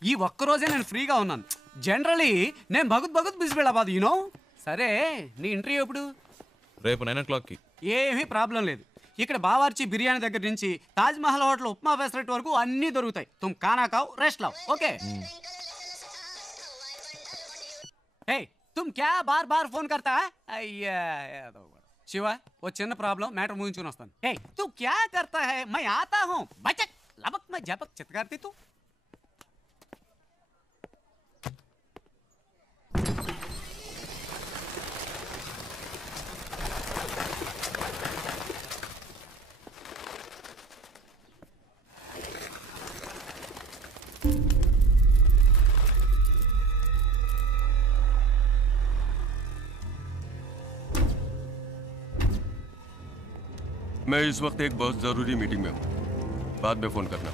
ఈ ఒక్కరోజే నేను ఫ్రీగా ఉన్నాను. జనరలీ నేను భగత్ బిజీ వెళ్ళబాదు యూనో. సరే నీ ఇంటర్వ్యూ ఎప్పుడు? రేపు 9 o'clockకి. ఏమీ ప్రాబ్లం లేదు. ఇక్కడ బావార్చి బిర్యానీ దగ్గర నుంచి తాజ్ మహల్ హోటల్ ఉప్మా ఫెసరెట్ వరకు అన్నీ దొరుకుతాయి. తుమ్ ఖానా ఖావ్ రెస్ట్ లావ్. ఓకే హే తుమ్ క్యా బార్ బార్ ఫోన్ కర్తా? అయ్యా శివ ఓ చిన్న ప్రాబ్లం, మ్యాటర్ ముగించుకుని వస్తాను. హే తు క్యా కర్తా హై? మై ఆతా హూ బచక్ లబక్ మై జబక్ చిత్కార్తి తు. मैं इस वक्त एक बहुत जरूरी मीटिंग में हूँ. बाद में फोन करना.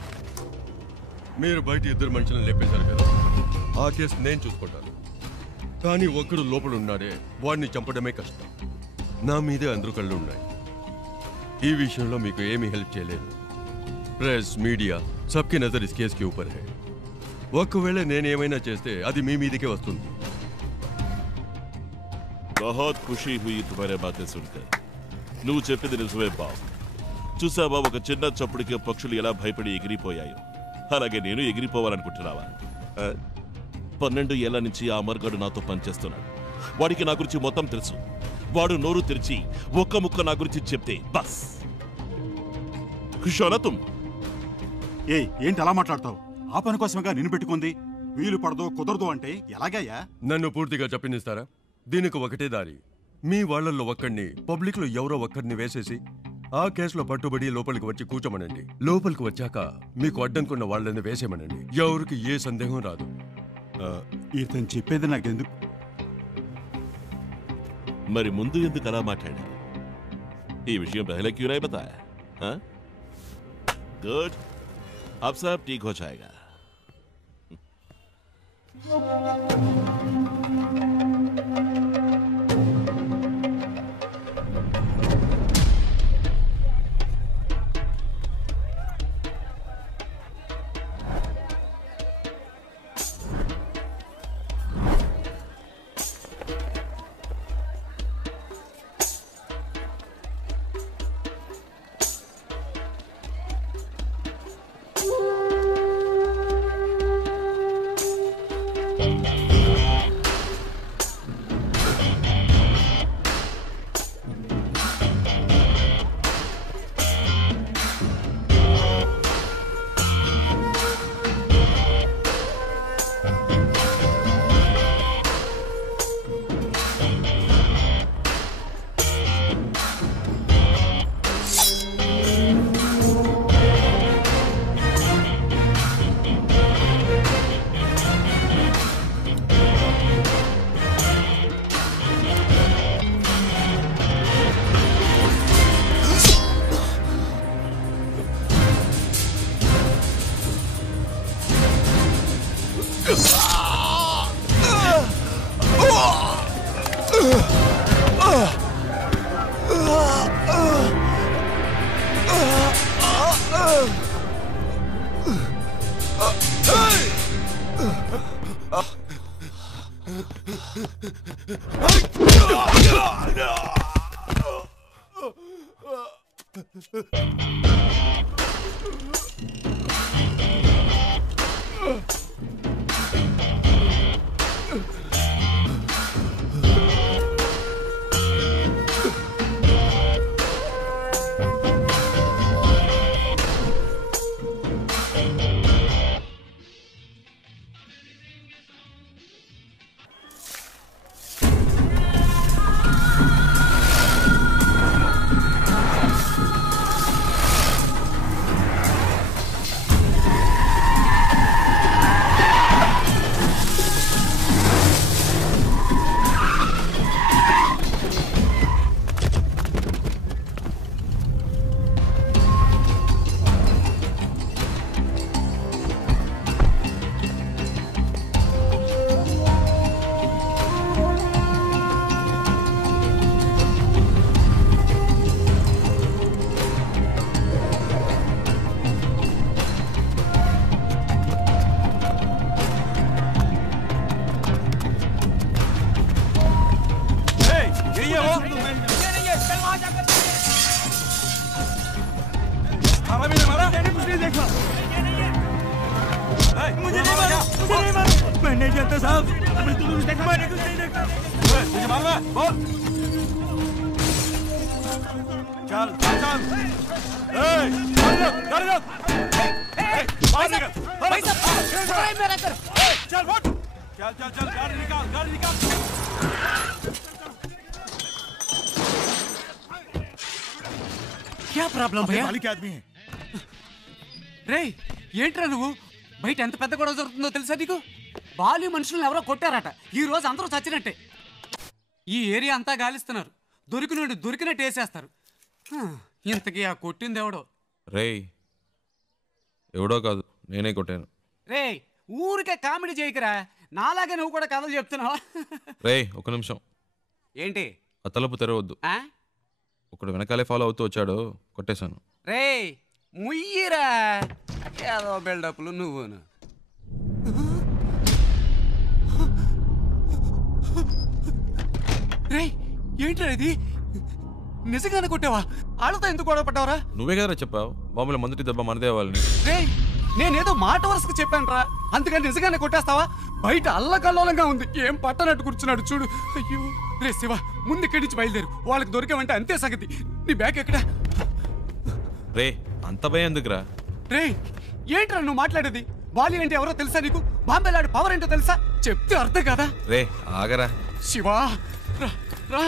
మీరు బయట ఇద్దరు మనుషులను లేపేశారు కదా, ఆ కేసు నేను చూసుకుంటాను. కానీ ఒక్కడు లోపల ఉన్నాడే, వాడిని చంపడమే కష్టం. నా మీదే అందరూ కళ్ళు ఉన్నాయి. ఈ విషయంలో మీకు ఏమీ హెల్ప్ చేయలేదు. Press media సబ్కి Nazar is case కి ఊపర్ హై. ఒకవేళ నేనేమైనా చేస్తే అది మీ మీదకే వస్తుంది. बहुत खुशी हुई तुम्हारे बातें सुनकर. నువ్వు చెప్పింది నిజమే బాబు. చూసావా ఒక చిన్న చప్పుడికి పక్షులు ఎలా భయపడి ఎగిరిపోయాయో, అలాగే నేను ఎగిరిపోవాలనుకుంటున్నావా? 12 ఏళ్ల నుంచి ఆ అమర్గాడు నాతో పనిచేస్తున్నాడు. వాడికి నా గురించి మొత్తం తెలుసు. వాడు నోరు తెరిచి ఒక్క ముక్క నా గురించి చెప్తే బస్ ఖుషోనతుం. ఏంటి అలా మాట్లాడతావు? ఆ పని కోసమేగా నిన్ను పెట్టుకుంది. వీలు పడదో కుదరదు అంటే ఎలాగయ్యా? నన్ను పూర్తిగా చెప్పనిస్తారా? దీనికి ఒకటే దారి. మీ వాళ్ళల్లో ఒక్కడిని పబ్లిక్ లో ఎవరో ఒక్కడిని వేసేసి ఆ కేసులో పట్టుబడి లోపలికి వచ్చి కూర్చోమనండి. లోపలికి వచ్చాక మీకు అడ్డంకున్న వాళ్ళని వేసేమనండి. ఎవరికి ఏ సందేహం రాదు. ఇతను చెప్పేది నాకెందుకు? మరి ముందు ఎందుకు అలా మాట్లాడా? ఈ విషయం పहले क्यों नहीं बताया? गुड, अब सब ठीक हो जाएगा. क्या प्रॉब्लम भैया मालिक आदमी है రే ఏంట్రా నువ్వు బయట ఎంత పెద్ద గొడవ జరుగుతుందో తెలుసా నీకు బాలి మనుషులను ఎవరో కొట్టారట ఈ రోజు అందరూ చచ్చినట్టే ఈ ఏరియా అంతా గాలిస్తున్నారు దొరికినట్టు వేసేస్తారు ఇంతకీ ఆ కొట్టింది ఎవడో రేయ్ ఎవడో కాదు నేనే కొట్టాను రే ఊరికే కామెడీ చేయకరా నాలాగే నువ్వు కూడా కథలు చెప్తున్నావా రేయ్ ఒక నిమిషం ఏంటి ఆ తలుపు తెరవద్దు ఒకడు వెనకాలే ఫాలో అవుతూ వచ్చాడు కొట్టేశాను రే ముయ్యిరా ఏదో బిల్డప్లు నువ్వును రే ఏంట్రా ఇది నిజంగానే కొట్టావా వాళ్ళతో ఎందుకు గొడవ పడ్డావరా నువ్వే కదరా చెప్పావు బాంబులో మొదటి దెబ్బ మనదే వాళ్ళని రే నేనేదో మాట వరుసకు చెప్పాను రా అందుకని నిజంగానే కొట్టేస్తావా బయట అల్లకల్లోలంగా ఉంది ఏం పట్టనట్టు కూర్చున్నాడు చూడు అయ్యో రే శివ ముందు ఇక్కడి నుంచి బయలుదేరు వాళ్ళకి దొరికామంటే అంతే సంగతి నీ బ్యాగ్ ఎక్కడా రే అంత భయం ఎందుకురా రే ఏంట్రా నువ్వు మాట్లాడేది బాలి అంటే ఎవరో తెలుసా నీకు బాంబేలాడు పవర్ ఏంటో తెలుసా చెప్తే అర్థం కదా రే ఆగరా శివా రా రా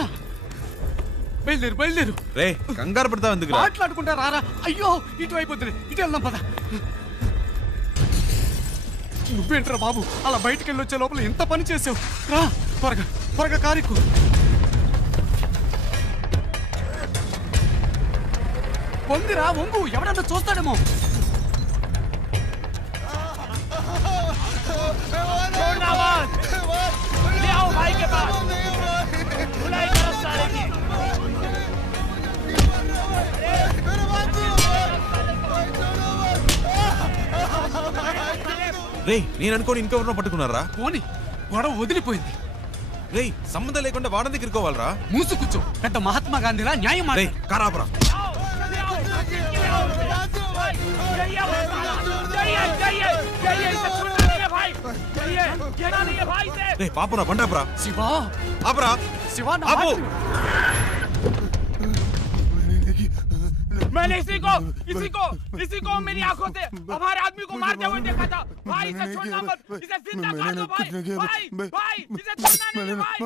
బయలుదేరు రే కంగారు పడతావు ఎందుకు మాట్లాడుకుంటా రారా అయ్యో ఇటు అయిపోతుంది ఇటు వెళ్దాం పద నువ్వేంట్రా బాబు అలా బయటికి వెళ్ళి వచ్చే లోపల ఎంత పని చేసావు రా త్వరగా కారికు పొందిరా వంగు ఎవడన్నా చూస్తాడేమో రే నేను అనుకోని ఇంకెవరినో పట్టుకున్నారా పోనీ గొడవ వదిలిపోయింది రే సంబంధం లేకుండా వాడని దగ్గర ఇరుకోవాలరా మూసు కూర్చో పెద్ద మహాత్మా గాంధీలా న్యాయం కారాపరా రే పాపురా బండాపురా శివా ఆపరా శివా ఆపు मैंने इसी को मेरी आंखों से हमारे आदमी को मारते हुए देखा था भाई इसे छोड़ना मत इसे जिंदा कर दो भाई इसे छोड़ना नहीं भाई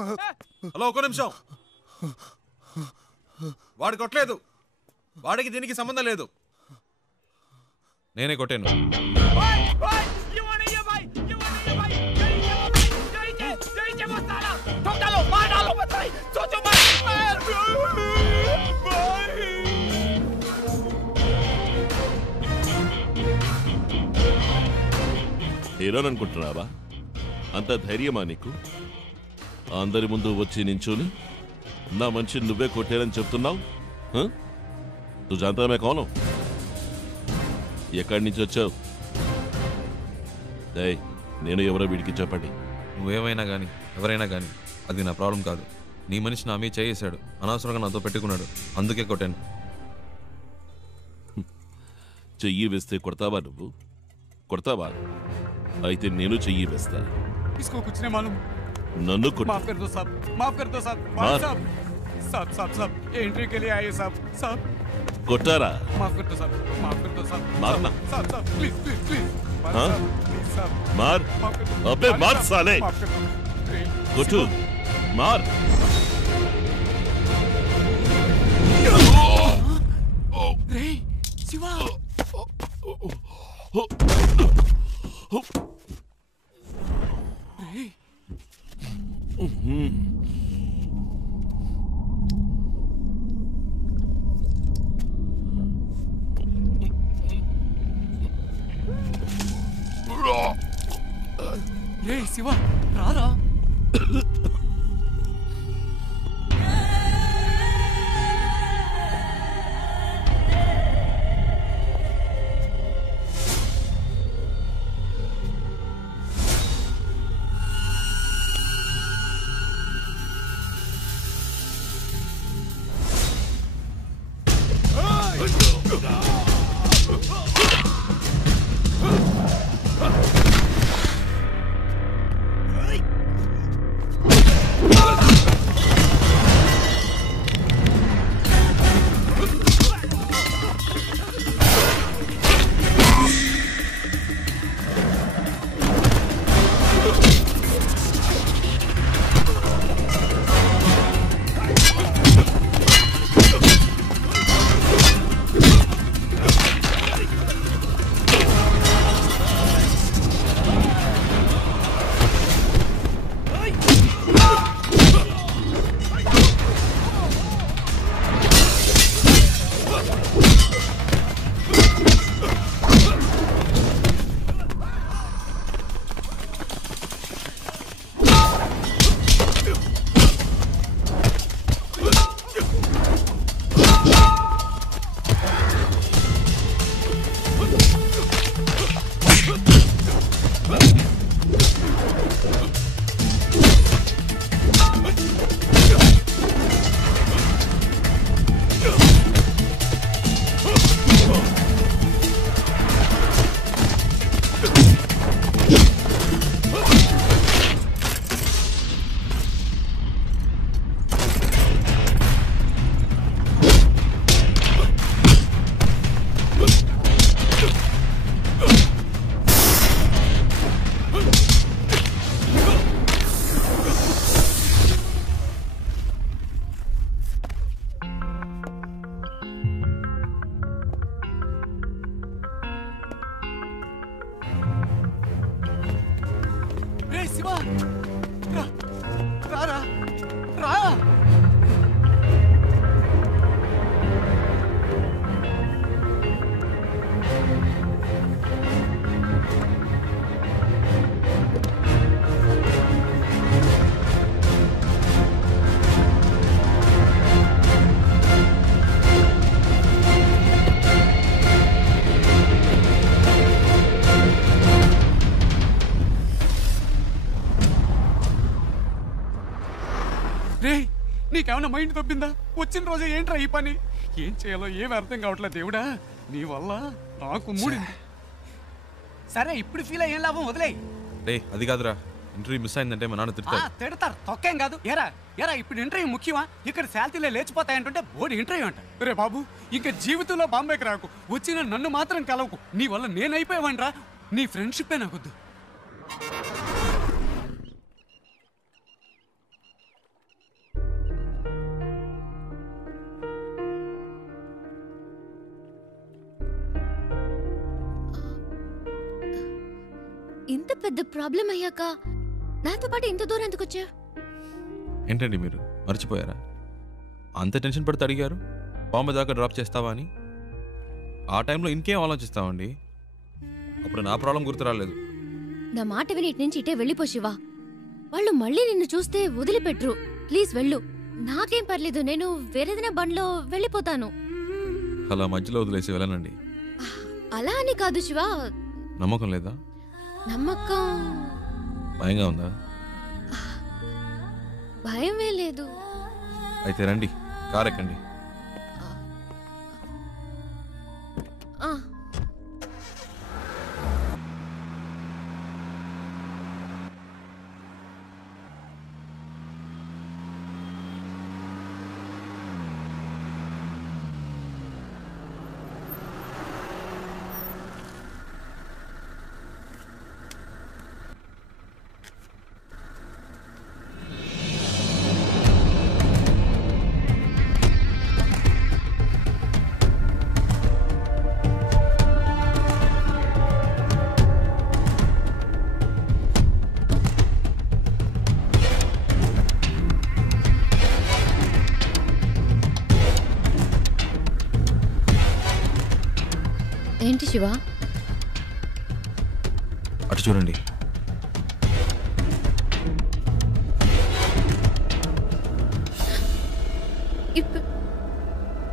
హలో ఒక నిమిషం వాడు కొట్టలేదు వాడికి దీనికి సంబంధం లేదు నేనే కొట్టాను హీరోననుకుంటున్నావా అంత ధైర్యమా నీకు అందరి ముందు వచ్చి నించుని నా మనిషిని నువ్వే కొట్టారని చెప్తున్నావు నువ్వు జాంతా కోను ఎక్కడి నుంచి వచ్చావు నేను ఎవరో వీడికి చెప్పండి నువ్వేమైనా కానీ ఎవరైనా కానీ అది నా ప్రాబ్లం కాదు. నీ మనిషి నా మీద చేసాడు, అనవసరంగా నాతో పెట్టుకున్నాడు, అందుకే కొట్టాను. చెయ్యి వేస్తే కొడతావా? నువ్వు కొడతావా? అయితే నేను చెయ్యి వేస్తా. इसको कुछ नहीं मालूम. నన్ను కొట్టు. माफ कर दो साहब, माफ कर दो साहब. मार. साहब साहब साहब साहब एंट्री के लिए आए साहब. साहब కొట్టారా? माफ कर दो साहब, माफ कर दो साहब. मारना. साहब साहब प्लीज प्लीज प्लीज. हाँ? प्लीज साहब. मार. माफ कर दो. अबे मार साले. माफ कर दो. కొట్టు. मार. రే శివ. రే రే శివ రారా. నీకేమన్నా మైండ్ తప్పిందా? వచ్చిన రోజే ఏంట్రా ఈ పని? ఏం చేయాలో ఏమి అర్థం కావట్లేదు దేవుడా. నీ వల్ల నాకు మూడింది. సరే ఇప్పుడు ఫీల్ అయ్యేం లాభం, వదిలేయ్. రే అది కాదురా, ఇంటర్వ్యూ మిస్ అయిందంటే మా నాన్న తిడతారు. తిడతారు, తొక్కేం కాదు. ఎరా ఎరా ఇప్పుడు ఇంటర్వ్యూ ముఖ్యమా? ఇక్కడ శాలరీలే లేచిపోతాయంటుంటే బోర్డు ఇంటర్వ్యూ అంట. రే బాబు ఇంకా జీవితంలో బాంబేకి రాకు, వచ్చిన నన్ను మాత్రం కలవకు. నీ వల్ల నేనైపోయావనరా. నీ ఫ్రెండ్షిప్పే నాకొద్దు. ఇంత పెద్ద ప్రాబ్లం అయ్యాక నాతో పాటు ఇంత దూరం ఎందుకు వచ్చా? ఏంటండి మీరు మర్చిపోయారా? అంత టెన్షన్ పడితే అడిగారు బాంబే దాకా డ్రాప్ చేస్తావా అని. ఆ టైంలో ఇంకేం ఆలోచిస్తామండి. అప్పుడు నా ప్రాబ్లం గుర్తు రాలేదు. నా మాట విని ఇటు నుంచి ఇటే వెళ్ళిపో శివ. వాళ్ళు మళ్ళీ నిన్ను చూస్తే వదిలిపెట్టరు. ప్లీజ్ వెళ్ళు. నాకేం పర్లేదు, నేను వేరేదైనా బండ్లో వెళ్ళిపోతాను. అలా మధ్యలో వదిలేసి వెళ్ళనండి. అలా అని కాదు శివ. నమ్మకం లేదా? నమ్మకం భయంగా ఉందా? భయమే లేదు. అయితే రండి, కార్ ఎక్కండి. ఏంటి శివ? అటు చూడండి.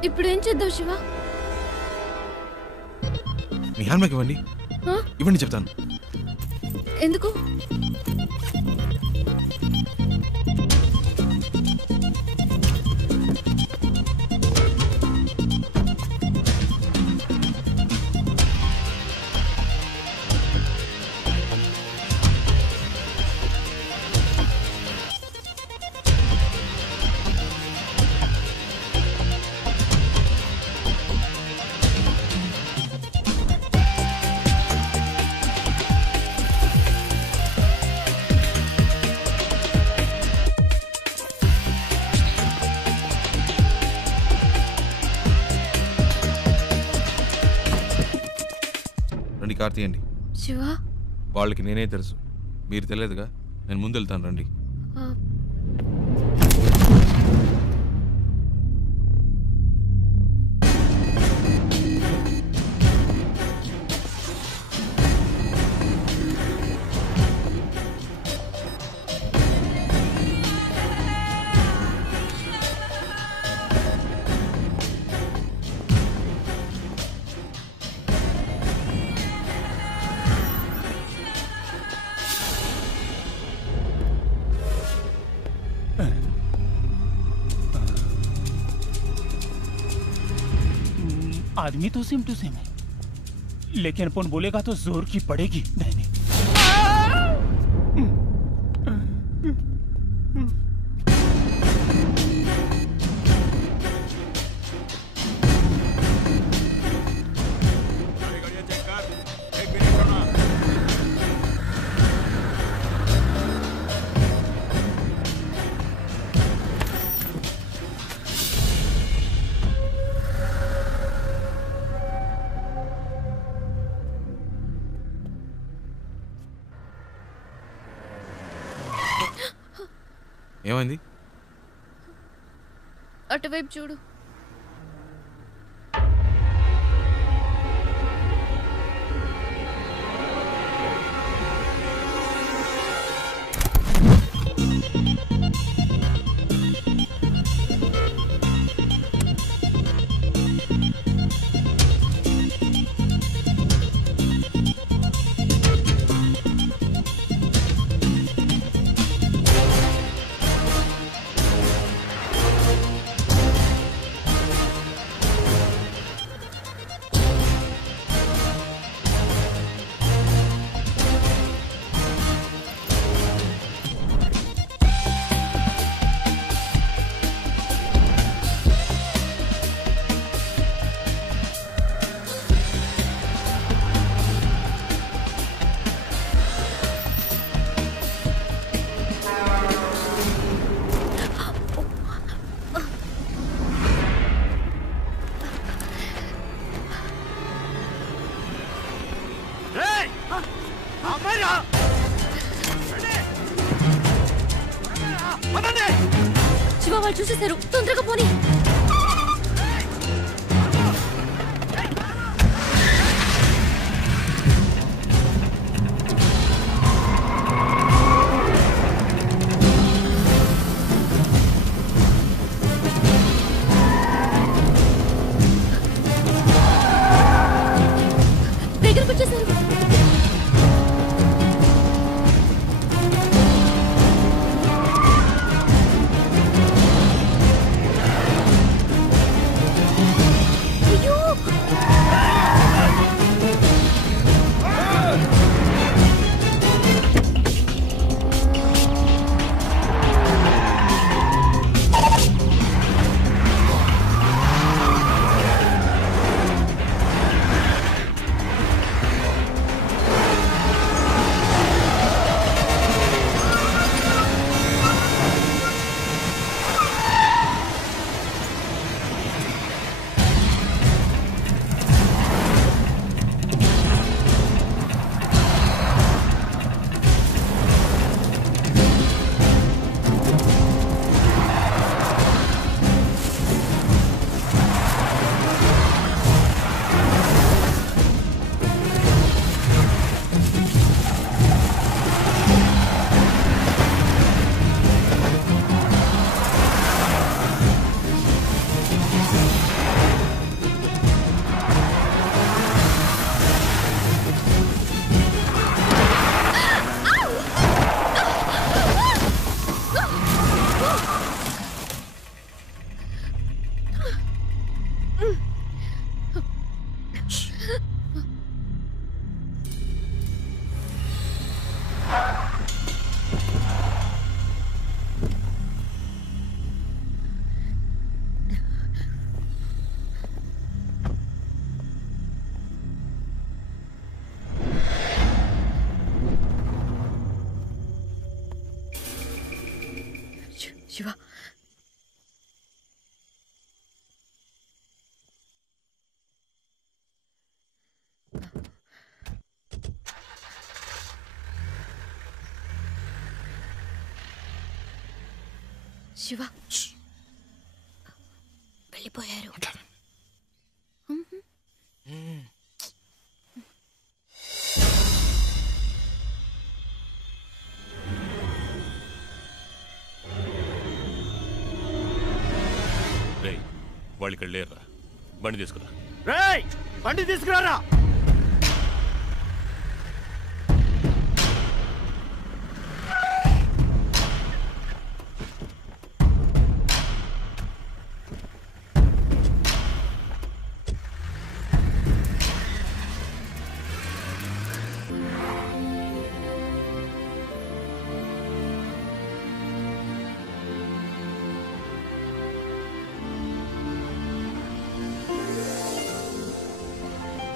ఇప్పుడు ఏం చేద్దాం శివ? మీ హ్యాండ్ బ్యాగ్ ఇవ్వండి. ఇవ్వండి చెప్తాను. ఎందుకు? కార్ తీయండి. శివ, వాళ్ళకి నేనే తెలుసు, మీరు తెలియదుగా. నేను ముందు వెళ్తాను, రండి. आदमी तो सेम टू सेम है, लेकिन अपन बोलेगा तो जोर की पड़ेगी। नहीं नहीं। ఏమైంది? అటువైపు చూడు. శివ, వాళ్ళు చూసేశారు, తొందరగా పోనీ. దగ్గరకు వచ్చేసారు. శివ శివ వెళ్ళిపోయారు. వాళ్ళు ఇక్కడ లేరురా. బండి తీసుకురా. రేయ్ బండి తీసుకురారా.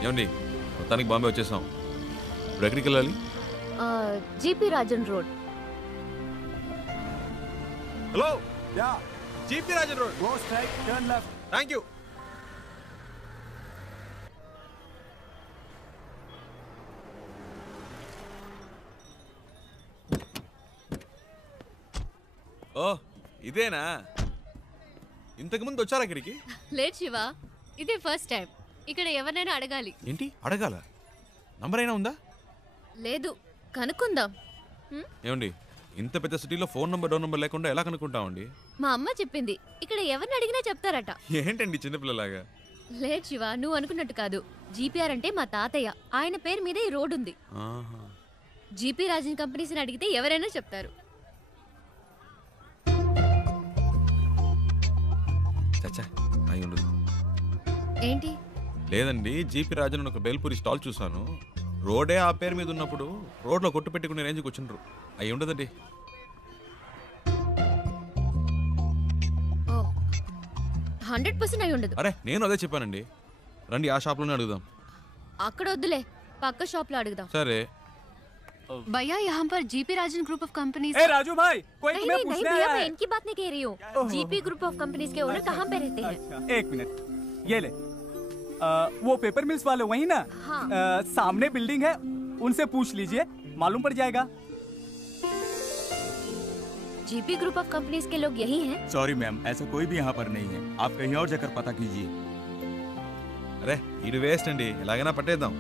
ఏమండి మొత్తానికి బాంబే వచ్చేసాం. ఇప్పుడు ఎక్కడికి వెళ్ళాలి? GP Rajan road. Hello ya GP Rajan road. Go straight turn left. Thank you. ఓ ఇదేనా? ఇంతకు ముందు వచ్చారా ఇక్కడికి? లేదు శివ, ఇదే ఫస్ట్ టైం. ఇక్కడ ఎవరినైనా అడగాలి. ఏంటి అడగాల? నంబర్ అయినా ఉందా? లేదు, కనుక్కుందాం. ఏమండి ఇంత పెద్ద సిటీలో ఫోన్ నంబర్ డోర్ నంబర్ లేకుండా ఎలా కనుక్కుంటామండి? మా అమ్మ చెప్పింది ఇక్కడ ఎవరిని అడిగినా చెప్తారట. ఏంటండి చిన్నపిల్లలాగా? లేదు శివ, నువ్వు అనుకున్నట్టు కాదు. జీపీఆర్ అంటే మా తాతయ్య, ఆయన పేరు మీద ఈ రోడ్ ఉంది. జీపీ రాజన్ కంపెనీస్ని అడిగితే ఎవరైనా చెప్తారు. చచ్చా అయి ఉండదు. ఏంటి? లేదండి, జీపీ రాజన్ ఒక బేల్పూరి స్టాల్ చూసాను. రోడే ఆ పేరు మీద ఉన్నప్పుడు రోడ్లో కొట్టు పెట్టుకునే రేంజ్కి వచ్చిండ్రు. అయి ఉండదండి. 100% అయి ఉండదు. అరే నేను అదే చెప్పానండి. రండి ఆ షాప్లోనే అడుగుదాం. అక్కడ వద్దులే, పక్క షాప్ లో అడుగుదాం. సరే. भैया यहाँ पर GP Rajan group of companies. ए राजू भाई, कोई तुम्हें नहीं पूछने भैया, आया मैं है। इनकी बात नहीं कह रही हूँ। जीपी ग्रुप ऑफ कंपनीज के ओनर कहाँ पे रहते हैं? एक मिनट, ये ले। वो पेपर मिल्स वाले वही ना? हाँ। सामने बिल्डिंग है, उनसे पूछ लीजिए, मालूम पड़ जाएगा। जीपी ग्रुप ऑफ कंपनीज के लोग यही हैं? सॉरी मैम, ऐसा कोई भी यहाँ पर नहीं है। आप कहीं और जाकर पता कीजिए। అరే ఇది వేస్ట్ అండి, ఎలాగైనా పట్టేద్దాం.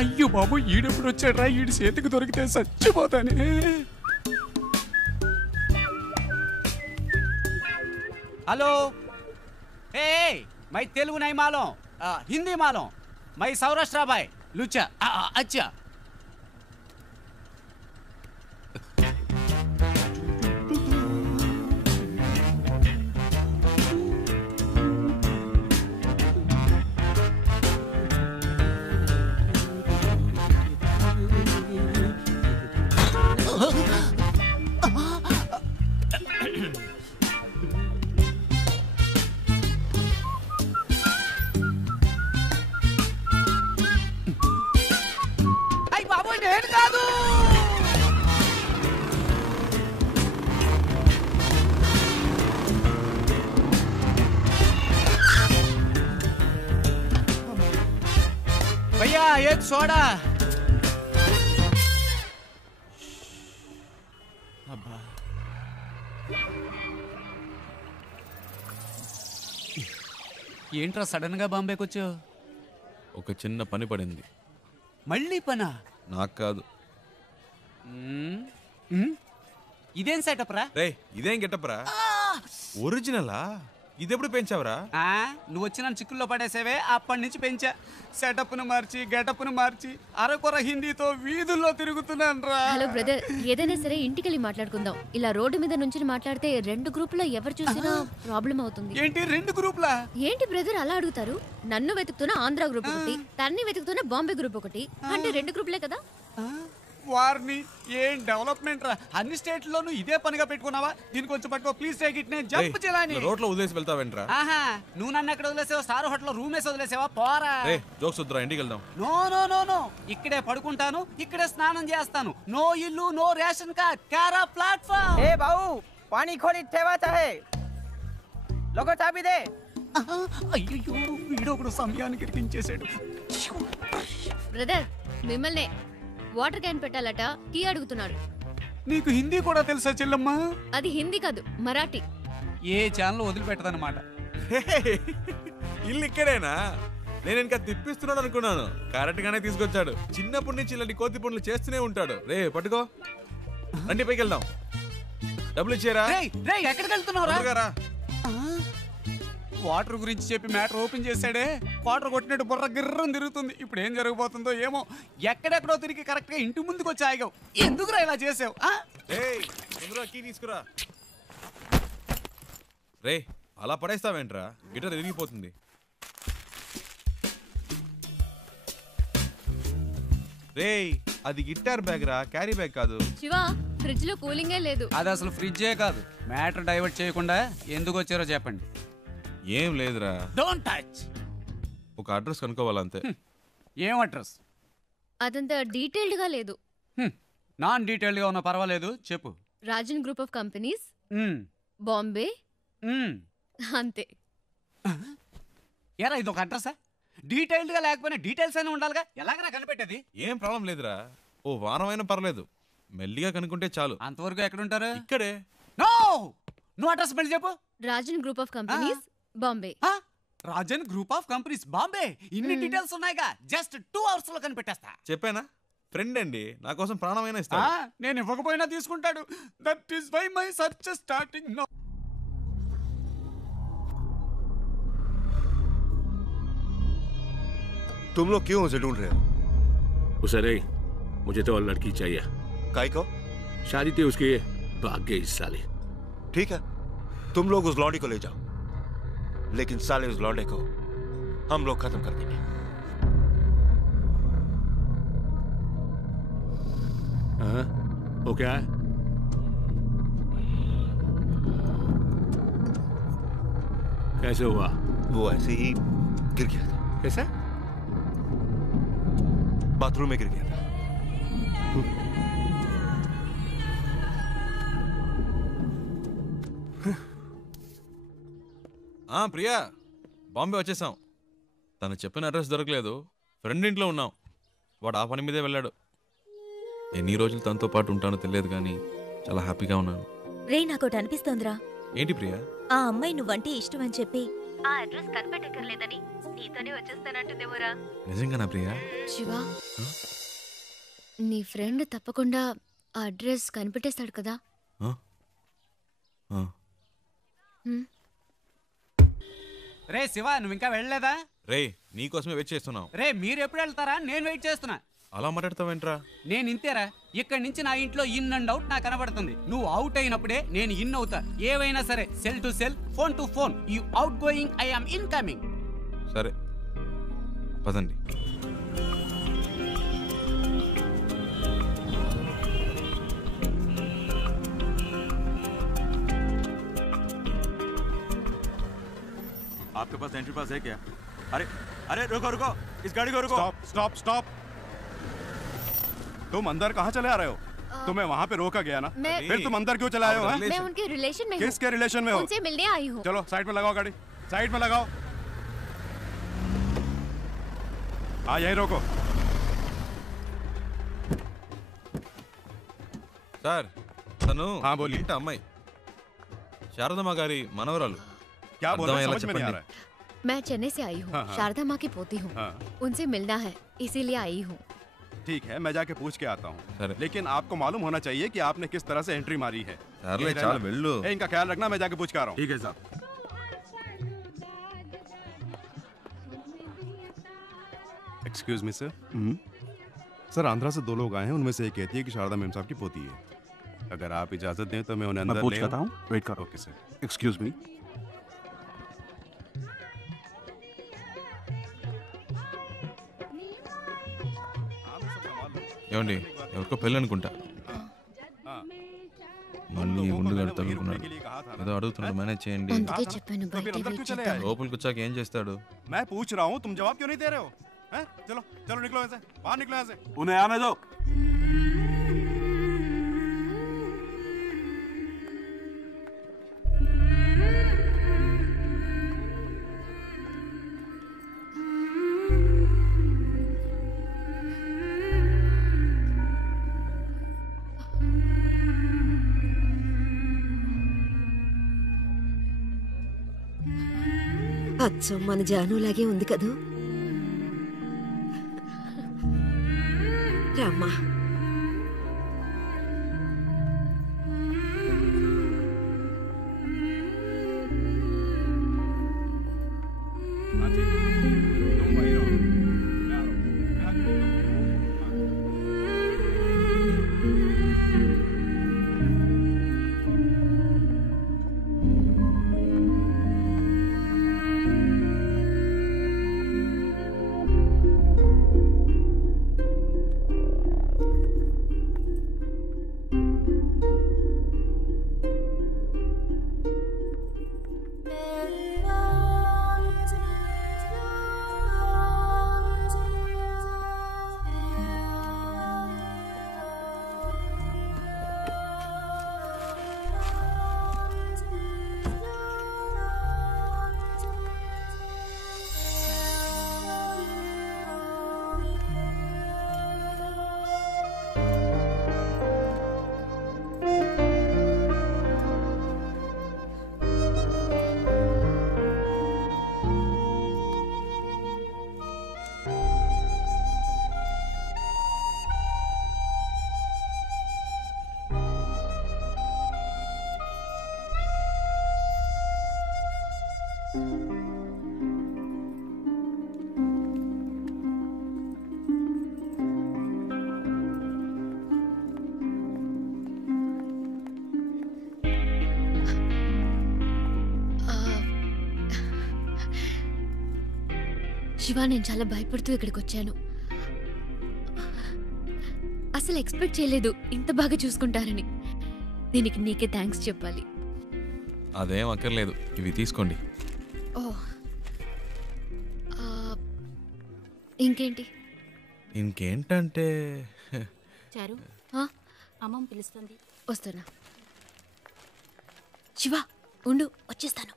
అయ్యో బాబు, ఈడెప్పుడు వచ్చాడ్రా? ఈడి చేతికి దొరికితే చచ్చిపోతానే. हेलो, ए मैं तेलुगु नहीं मालूम, हिंदी मालूम। मैं सौराष्ट्र भाई लुच्चा। अच्छा भैया एक सोडा। ఏంట్రా సడన్ గా బాంబేకి వచ్చావు? ఒక చిన్న పని పడింది. మళ్ళీ పనా? నాకు కాదు. ఇదేం సెటప్ రా? రే ఇదేం గెటప్ రా? ఒరిజినలా? ఇదెప్పుడు పెంచావురా? నువ్వు వచ్చి నన్ను చిక్కుల్లో పడేసేవే, అప్పటి నుంచి పెంచా. సెటప్ను మార్చి గెటప్ను మార్చి అరకొర హిందీతో వీధుల్లో తిరుగుతున్నాను రా. హలో బ్రదర్, ఏదైనా సరే ఇంటికెళ్ళి మాట్లాడుకుందాం. ఇలా రోడ్డు మీద నుంచి మాట్లాడితే 2 గ్రూపులో ఎవరు చూసినా ప్రాబ్లం అవుతుంది. ఏంటి 2 గ్రూపులా? ఏంటి బ్రదర్ అలా అడుగుతారు? నన్ను వెతుకుతున్న ఆంధ్ర గ్రూప్ ఒకటి, తన్ని వెతుకుతున్న బాంబే గ్రూప్ ఒకటి, అంటే 2 గ్రూపులే కదా. వారిని ఏం డెవలప్మెంట్ రా, అన్ని స్టేట్లోనూ ఇదే పనిగా పెట్టుకున్నావా? దీనికి కొంచెం పట్టుకో ప్లీజ్, టేక్ ఇట్. నేను జంప్ చేయాలని రోడ్లో వదిలేసి వెళ్తావేంట్రా? ఆహా, నువ్వు నన్ను ఎక్కడ వదిలేసావా? స్టార్ హోటల్ రూమ్ వేసి వదిలేసావా? పోరా. జోక్స్ వద్దురా, ఇంటికి వెళ్దాం. నో నో నో నో, ఇక్కడే పడుకుంటాను, ఇక్కడే స్నానం చేస్తాను. నో ఇల్లు, నో రేషన్ కార్డ్, కారా ప్లాట్ఫామ్. ఏ బావు, పానీ ఖోలి తేవాతా హై, లోగో చాబీ దే. అయ్యో, వీడొకడు సమయానికి ఇరికించేశాడు. బ్రదర్ మిమ్మల్ని వాటర్ క్యాన్ పెట్టాలట, టీ అడుగుతున్నాడు. నీకు హిందీ కూడా తెలుసా చెల్లమ్మా? అది హిందీ కాదు, మరాఠీ. ఏ ఛానల్ వదిలిపెట్టదన్నమాట. ఇల్లు ఇక్కడేనా? నేను ఇంకా తిప్పిస్తున్నాడు అనుకున్నాను. కరెక్ట్ గానే తీసుకొచ్చాడు. చిన్నప్పటి నుంచి ఇలాంటి కోతి పనులు చేస్తూనే ఉంటాడు. రే పట్టుకో, రండి పైకి వెళ్దాం. డబ్బులు ఇచ్చారా? ఎక్కడికి వెళ్తున్నావురా? వాటర్ గురించి చెప్పి మ్యాటర్ ఓపెన్ చేశాడే, వాటర్ కొట్టినట్టు బుర్ర గిర్రం తిరుగుతుంది. ఇప్పుడు ఏం జరగబోతుందో ఏమో. ఎక్కడెక్కడో తిరిగి కరెక్ట్ గా ఇంటి ముందుకు వచ్చి ఆగావు. ఎందుకురా ఇలా చేసావు? కీ తీసుకురా. రే అలా పడేస్తావేంట్రా? గిటార్ తిరిగిపోతుంది. రే అది గిటార్ బ్యాగ్ రా, క్యారీ బ్యాగ్ కాదు. శివా, ఫ్రిడ్జ్ లో కూలింగే లేదు. అది అసలు ఫ్రిడ్జే కాదు. మ్యాటర్ డైవర్ట్ చేయకుండా ఎందుకు వచ్చారో చెప్పండి. ఏం లేదురా. Don't touch. ఒక అడ్రస్ కనుక్కోవాలంతే. ఏం అడ్రస్? అదంతా డీటెయిల్డ్ గా లేదు. నాన్ డీటెయిల్డ్ గా ఉన్నా పర్వాలేదు, చెప్పు. Rajan group of companies, Bombay, అంతే. ఏరా ఇది ఒక అడ్రసా? డీటెయిల్డ్ గా లేకపోయినా డీటెయిల్స్ అయినా ఉండాలిగా. ఎలాగరా కనిపెట్టేది? ఏం ప్రాబ్లం లేదురా. ఓ వారం అయినా పర్లేదు, మెల్లిగా కనుక్కుంటే చాలు. అంతవరకు ఎక్కడుంటారు? ఇక్కడే. నో, నువ్వు అడ్రస్ మళ్ళీ చెప్పు. Rajan group of companies, Bombay. Rajan group of companies, Bombay. ఇన్ని డీటెయిల్స్ ఉన్నాయిగా, జస్ట్ 2 hours లో కనిపెట్టేస్తా. చెప్పానా? ఫ్రెండ్ అండి, నా కోసం ప్రాణమైనా ఇస్తా. నేను ఇవ్వకపోయినా తీసుకుంటాడు. That is why my search starting now. तुम लोग क्यों उसे ढूंढ रहे हो? उसे नहीं, मुझे तो और लड़की चाहिए। काय को? शादी थी उसकी, भाग गई इस साले। ठीक है, तुम लोग उस लौंडी को ले जाओ, लेकिन साले उस लौंडे को हम लोग खत्म कर देंगे। हाँ, वो क्या है? कैसे हुआ? वो ऐसे ही गिर गया था। कैसे? बाथरूम में गिर गया था। ప్రియా, బాంబే వచ్చేసాం. తను చెప్పిన అడ్రస్ దొరకలేదు. ఫ్రెండ్ ఇంట్లో ఉన్నాం. వాడు ఆ పని మీదే వెళ్ళాడు. ఎన్ని రోజులు తనతో పాటు ఉంటానో తెలియదు కానీ చాలా హ్యాపీగా ఉన్నాను. రే నాకోటి అనిపిస్తోందిరా. ఏంటి ప్రియా? ఆ అమ్మాయి నువ్వంటే ఇష్టం అని చెప్పి ఆ అడ్రస్ కనిపెట్టక్కర్లేదని నీతోనే వచ్చేస్తానంటుందేమోరా. నిజంగానా ప్రియా? శివా, నీ ఫ్రెండ్ తప్పకుండా ఆ అడ్రస్ కనిపెట్టేస్తాడు కదా. రే శివ, నువ్వు ఇంకా వెళ్ళలేదా? రే నీకోసమే వెయిట్ చేస్తున్నాం. రే మీరు ఎప్పుడు వెళ్తారా? నేను వెయిట్ చేస్తున్నా. అలా మాట్లాడతావేంట్రా? నేను ఇంతేరా. ఇక్కడి నుంచి నా ఇంట్లో ఇన్ అండ్ అవుట్ నాకు కనబడుతుంది. నువ్వు అవుట్ అయినప్పుడే నేను ఇన్ అవుతా. ఏవైనా సరే, cell to cell, phone to phone. You out going, I am incoming. సరే పదండి. आपके पास एंट्री पास है क्या? अरे अरे रुको रुको, इस गाड़ी को रुको। Stop stop stop. तुम अंदर कहाँ चले आ रहे हो? तुम्हें वहाँ पे रोका गया ना, फिर तुम अंदर क्यों चले आए हो? मैं उनके रिलेशन में हूँ। किसके रिलेशन में हो? उनसे मिलने आई हूँ। चलो साइड में लगाओ गाड़ी, साइड में लगाओ। हाँ यही रोको। సార్, తను बोलिए। ఇంటి అమ్మాయి, శారదమ్మ గారి మనవరాలు. क्या बोल रहे हैं? समझ में नहीं आ रहा है। मैं चेन्नई से आई हूँ। हाँ, हाँ। शारदा माँ की पोती हूँ। उनसे मिलना है, इसीलिए आई हूँ। ठीक है, मैं जाके पूछ के आता हूँ, लेकिन आपको मालूम होना चाहिए कि आपने किस तरह से एंट्री मारी है। సర్లే చాలు వెళ్ళు. इनका ख्याल रखना, मैं जाके पूछ के आ रहा हूँ। ठीक है साहब। Excuse me sir. Sir Andhra से 2 लोग आए हैं, उनमें से एक कहती है कि शारदा मेम साहब की पोती है। अगर आप इजाजत दें तो मैं उन्हें अंदर पूछ ले करता हूँ, वेट करो। Okay sir. Excuse me. ఏమండి ఎవరికో పెళ్ళి అనుకుంటా మళ్ళీ ఉండుగాడు తగులుకున్నాడు ఏదో అడుగుతున్నాడు మేనేజ్ చేయండి అందుకే చెప్పాను బయట వెయిట్ చేద్దాం. లోపలికి వచ్చాక ఏం చేస్తాడు मैं पूछ रहा हूँ, तुम जवाब क्यों नहीं दे रहे हो? हैं? चलो चलो निकलो यहाँ से, बाहर निकलो यहाँ से। उन्हें आने दो। అచ్చం మన జానులాగే ఉంది కదూ. రామ్మా. శివ, నేను చాలా భయపడుతూ ఇక్కడికి వచ్చాను. అసలు ఎక్స్పెక్ట్ చేయలేదు ఇంత బాగా చూసుకుంటారని. దీనికి నీకే థ్యాంక్స్ చెప్పాలి. అదేం అక్కర్లేదు, ఇవి తీసుకోండి. ఓ, ఇంకేంటి? ఇంకేంటంటే చారు, అమ్మమ్మ పిలుస్తుంది. వస్తున్నా. శివ ఉండు, వచ్చేస్తాను.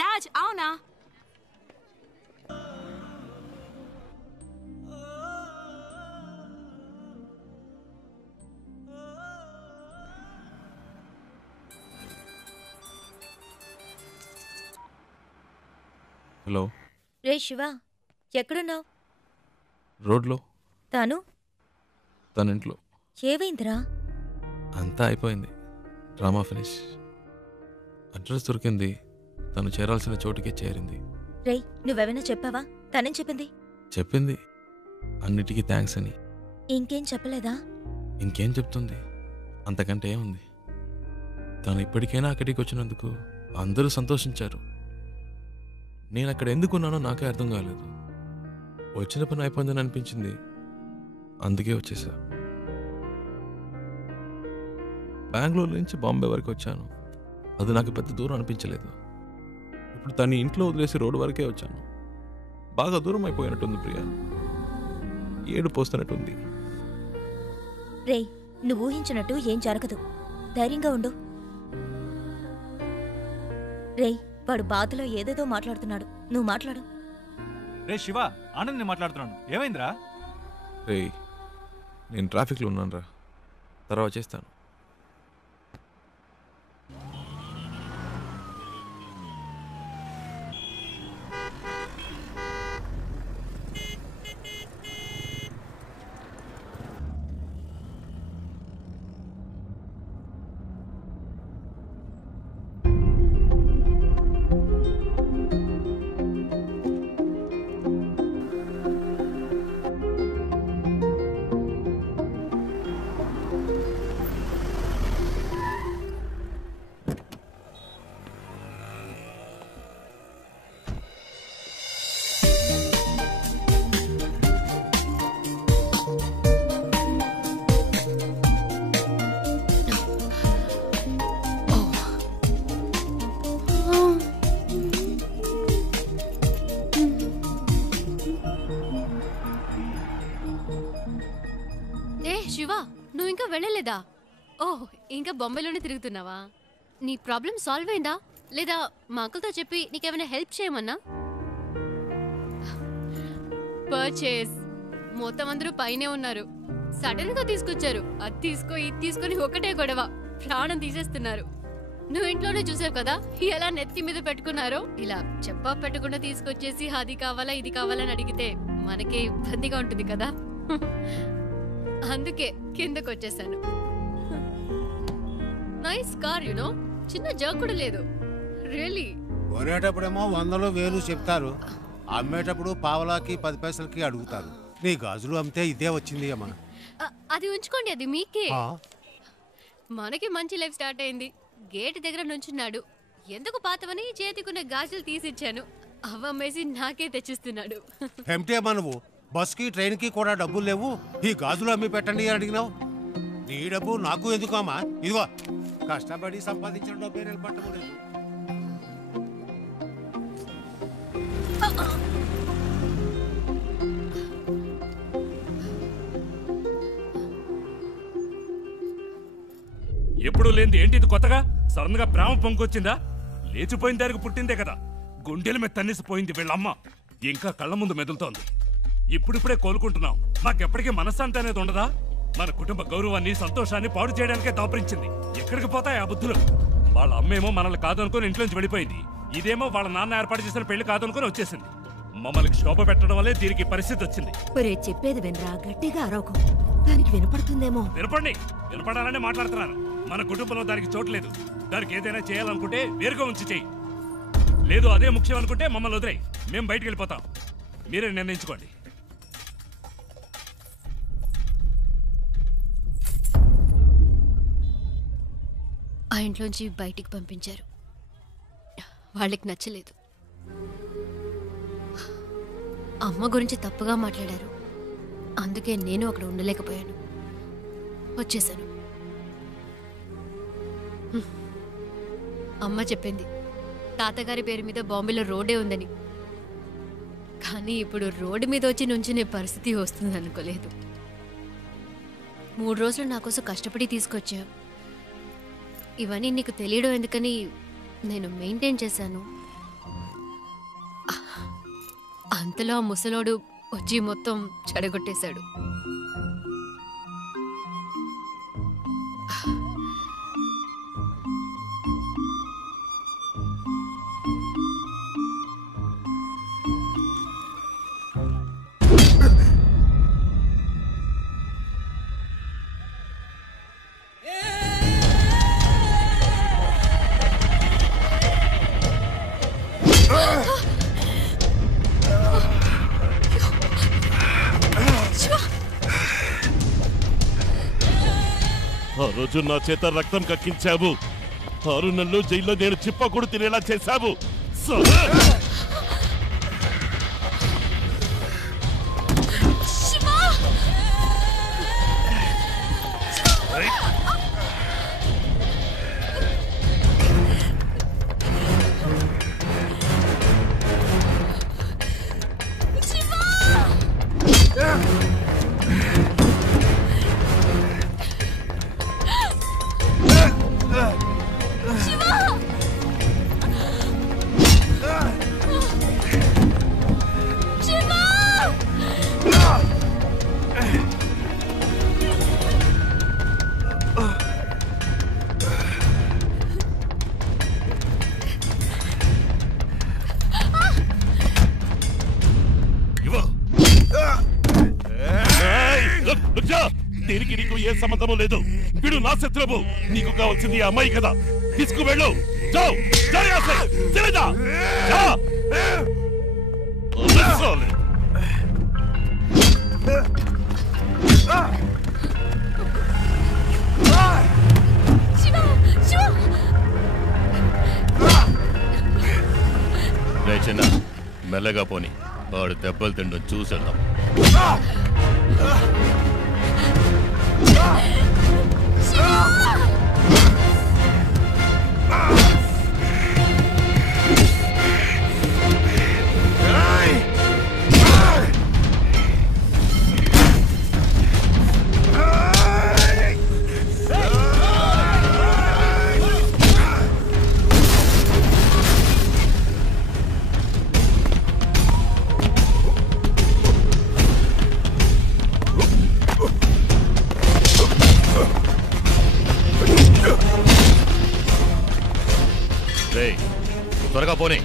రాజ్, అవునా? హలో. రే శివ, ఎక్కడున్నావు? రోడ్లో. తాను తన ఇంట్లో. ఏవైందిరా? అంతా అయిపోయింది, డ్రామా ఫినిష్. అడ్రస్ దొరికింది, తను చేరాల్సిన చోటుకే చేరింది. రే, నువ్వెవైనా చెప్పావా? తనేం చెప్పింది? చెప్పింది అన్నిటికీ థ్యాంక్స్ అని. ఇంకేం చెప్పలేదా? ఇంకేం చెప్తుంది, అంతకంటే ఏముంది. తను ఇప్పటికైనా అక్కడికి వచ్చినందుకు అందరూ సంతోషించారు. నేను అక్కడ ఎందుకున్నానో నాకే అర్థం కాలేదు. వచ్చిన పని అయిపోయిందని అనిపించింది, అందుకే వచ్చేసా. బెంగళూరు నుంచి బాంబే వరకు వచ్చాను, అది నాకు పెద్ద దూరం అనిపించలేదు. ఇప్పుడు తను ఇంట్లో వదిలేసి రోడ్డు వరకే వచ్చాను. బాగా దూరం అయిపోయినట్టుంది ప్రియా, ఏడు పోస్తున్నట్టుంది. రే, నువ్వు ఊహించినట్టు ఏం జరగదు, ధైర్యంగా ఉండు. రే, వాడు బాధలో ఏదేదో మాట్లాడుతున్నాడు, నువ్వు మాట్లాడు. రే శివ, ఆనంద్ నేను మాట్లాడుతున్నాను. ఏమైందిరా? రే, నేను ట్రాఫిక్లో ఉన్నాను రా, తర్వాత చేస్తాను. ఇంకా బొంబాయిలోనే తిరుగుతున్నావా? నీ ప్రాబ్లం సాల్వ్ అయిందా లేదా మా అంకుల్తో చెప్పి నీకేమైనా హెల్ప్ చేయమన్నా? పర్చేస్ మొత్తం అందరూ పైనే ఉన్నారు. సడన్ గా తీసుకొచ్చారు. అది తీసుకో ఇది తీసుకొని ఒకటే గొడవ, ప్రాణం తీసేస్తున్నారు. నువ్వు ఇంట్లోనే చూసావు కదా ఎలా నెత్తి మీద పెట్టుకున్నారో. ఇలా చెప్పా పెట్టకుండా తీసుకొచ్చేసి అది కావాలా ఇది కావాలని అడిగితే మనకే ఇబ్బందిగా ఉంటుంది కదా. అందుకే కిందకు వచ్చేసాను. నైస్ కార్ యునో, చిన్న జర్క్ కూడా లేదు. రియల్లీ కొనేటప్పుడేమో 100 1000 చెప్తారు, అమ్మేటప్పుడు పావలాకి 10 పైసలకి అడుగుతారు. నీ గాజులు అమ్మితే ఇదే వచ్చింది అమ్మా. అది ఉంచుకోండి, అది మీకే. మనకి మంచి లైఫ్ స్టార్ట్ అయింది. గేట్ దగ్గర నుంచున్నాడు. ఎందుకు పాతవని చేతికున్న గాజులు తీసిచ్చాను. అవమ్మేసి నాకే తెచ్చిస్తున్నాడు. ఏమిటి అమ్మా నువ్వు? బస్కి ట్రైన్కి కూడా డబ్బులు లేవు, ఈ గాజులు అమ్మి పెట్టండి అని అడిగినావు. నీ డబ్బు నాకు ఎందుకు అమ్మా? ఇదిగో కష్టపడి సంపాదించిన డబ్బే నిలబట్టలేదు. ఎప్పుడు లేనిది ఏంటి ఇది కొత్తగా? సడన్ గా ప్రేమ పొంగొచ్చిందా? లేచిపోయిన దానికి పుట్టిందే కదా. గుండెల మీద తన్నేసిపోయింది వీళ్ళమ్మ. ఇంకా కళ్ళ ముందు మెదులుతోంది. ఇప్పుడిప్పుడే కోలుకుంటున్నాం. మాకెప్పటికీ మనశ్శాంతి అనేది ఉండదా? మన కుటుంబ గౌరవాన్ని సంతోషాన్ని పాడు చేయడానికే దాపరించింది. ఎక్కడికి పోతాయి ఆ బుద్ధులు? వాళ్ళ అమ్మేమో మనల్ని కాదనుకుని ఇంట్లోంచి వెళ్ళిపోయింది. ఇదేమో వాళ్ళ నాన్న ఏర్పాటు చేసిన పెళ్లి కాదనుకుని వచ్చేసింది. మమ్మల్ని శోభ పెట్టడం వల్లే దీనికి పరిస్థితి వచ్చింది. చెప్పేది వినరా, గట్టిగా అరవకు. దానికి వినపడుతుందేమో. వినపడాలనే మాట్లాడుతున్నాను. మన కుటుంబంలో దానికి చోట్లేదు. దానికి ఏదైనా చేయాలనుకుంటే వేరుగా ఉంచి చెయ్యి. లేదు అదే ముఖ్యం అనుకుంటే మమ్మల్ని వదిలేయి. మేము బయటికి వెళ్ళిపోతాం. మీరే నిర్ణయించుకోండి. ఆ ఇంట్లోంచి బయటికి పంపించారు. వాళ్ళకి నచ్చలేదు. అమ్మ గురించి తప్పుగా మాట్లాడారు. అందుకే నేను అక్కడ ఉండలేకపోయాను, వచ్చేసాను. అమ్మ చెప్పింది తాతగారి పేరు మీద బాంబేలో రోడ్డే ఉందని. కానీ ఇప్పుడు రోడ్డు మీద వచ్చి నుంచునే పరిస్థితి వస్తుంది అనుకోలేదు. 3 రోజులు నా కోసం కష్టపడి తీసుకొచ్చావు. ఇవన్నీ నీకు తెలియడం ఎందుకని నేను మెయింటైన్ చేశాను. అంతలో ఆ ముసలోడు వచ్చి మొత్తం చెడగొట్టేశాడు. ఆ రోజు నా చేత రక్తం కక్కించావు. 6 నెలలు జైల్లో నేను చిప్పకూడు తినేలా చేశావు. దీనికి నీకు ఏ సంబంధము లేదు. వీడు నా శత్రువు. నీకు కావాల్సింది ఆ అమ్మాయి కదా. తీసుకువెళ్ళు. చిన్న మెల్లగా పోని. వాడు దెబ్బలు తిండం చూసేద్దాం. త్వరగా పోనీ.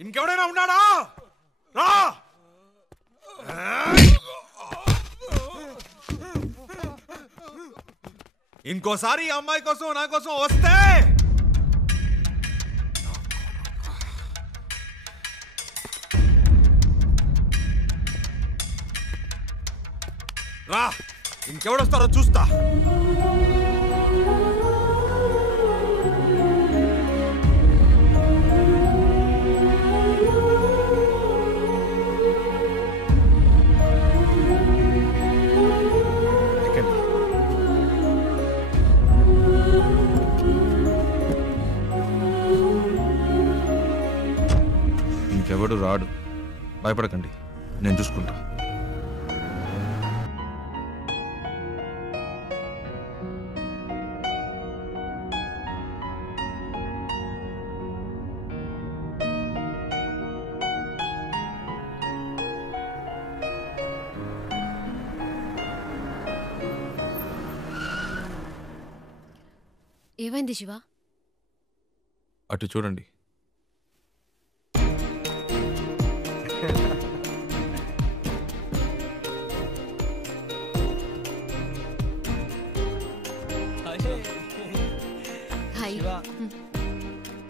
ఇంకెవడైనా ఉన్నాడా? రా! ఇంకోసారి ఈ అమ్మాయి కోసం నా కోసం వస్తే రా, ఇంకెవడొస్తారో చూస్తా. ఇంకెవడు రాడు, భయపడకండి, నేను చూసుకుంటా. ఏమైంది శివ? అటు చూడండి.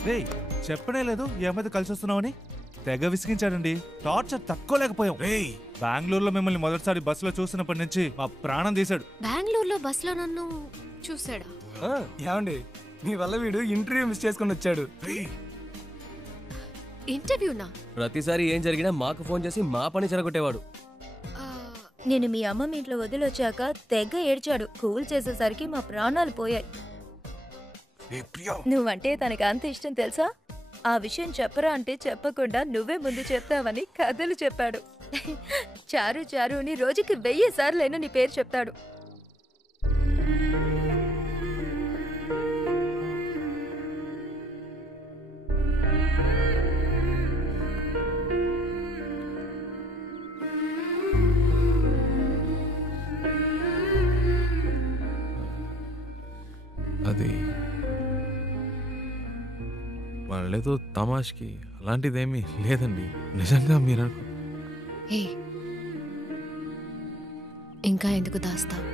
రేయ్ చెప్పనే లేదు ఈ అమ్మాయితో కలిసి వస్తున్నావని. తెగ విసిగించాడండి. టార్చర్ తట్టుకోలేకపోయాం. రేయ్ బెంగళూరులో మిమ్మల్ని మొదటిసారి బస్సులో చూసినప్పటి నుంచి మా ప్రాణం తీశాడు. బెంగళూరులో బస్సులో నన్ను చూసాడా? ఏమండి మీ వల్ల వీడు ఇంటర్వ్యూ మిస్ చేసుకుని వచ్చాడు. ఇంటర్వ్యూనా? ప్రతిసారి ఏం జరిగినా మాకు ఫోన్ చేసి మా పని చెరగొట్టేవాడు. నేను మీ అమ్మ ఇంట్లో వదిలొచ్చాక తెగ ఏడ్చాడు. కూల్ చేసేసరికి మా ప్రాణాలు పోయాయి. నువ్వంటే తనకు అంత ఇష్టం తెలుసా? ఆ విషయం చెప్పరా అంటే చెప్పకుండా నువ్వే ముందు చెప్తావని కథలు చెప్పాడు. చారు చారుని రోజుకి 1000 సార్లైనా నీ పేరు చెప్తాడు. అది వాళ్ళేదో తమాష్కి అలాంటిదేమీ లేదండి. నిజంగా మీరు ఇంకా ఎందుకు దాస్తావు?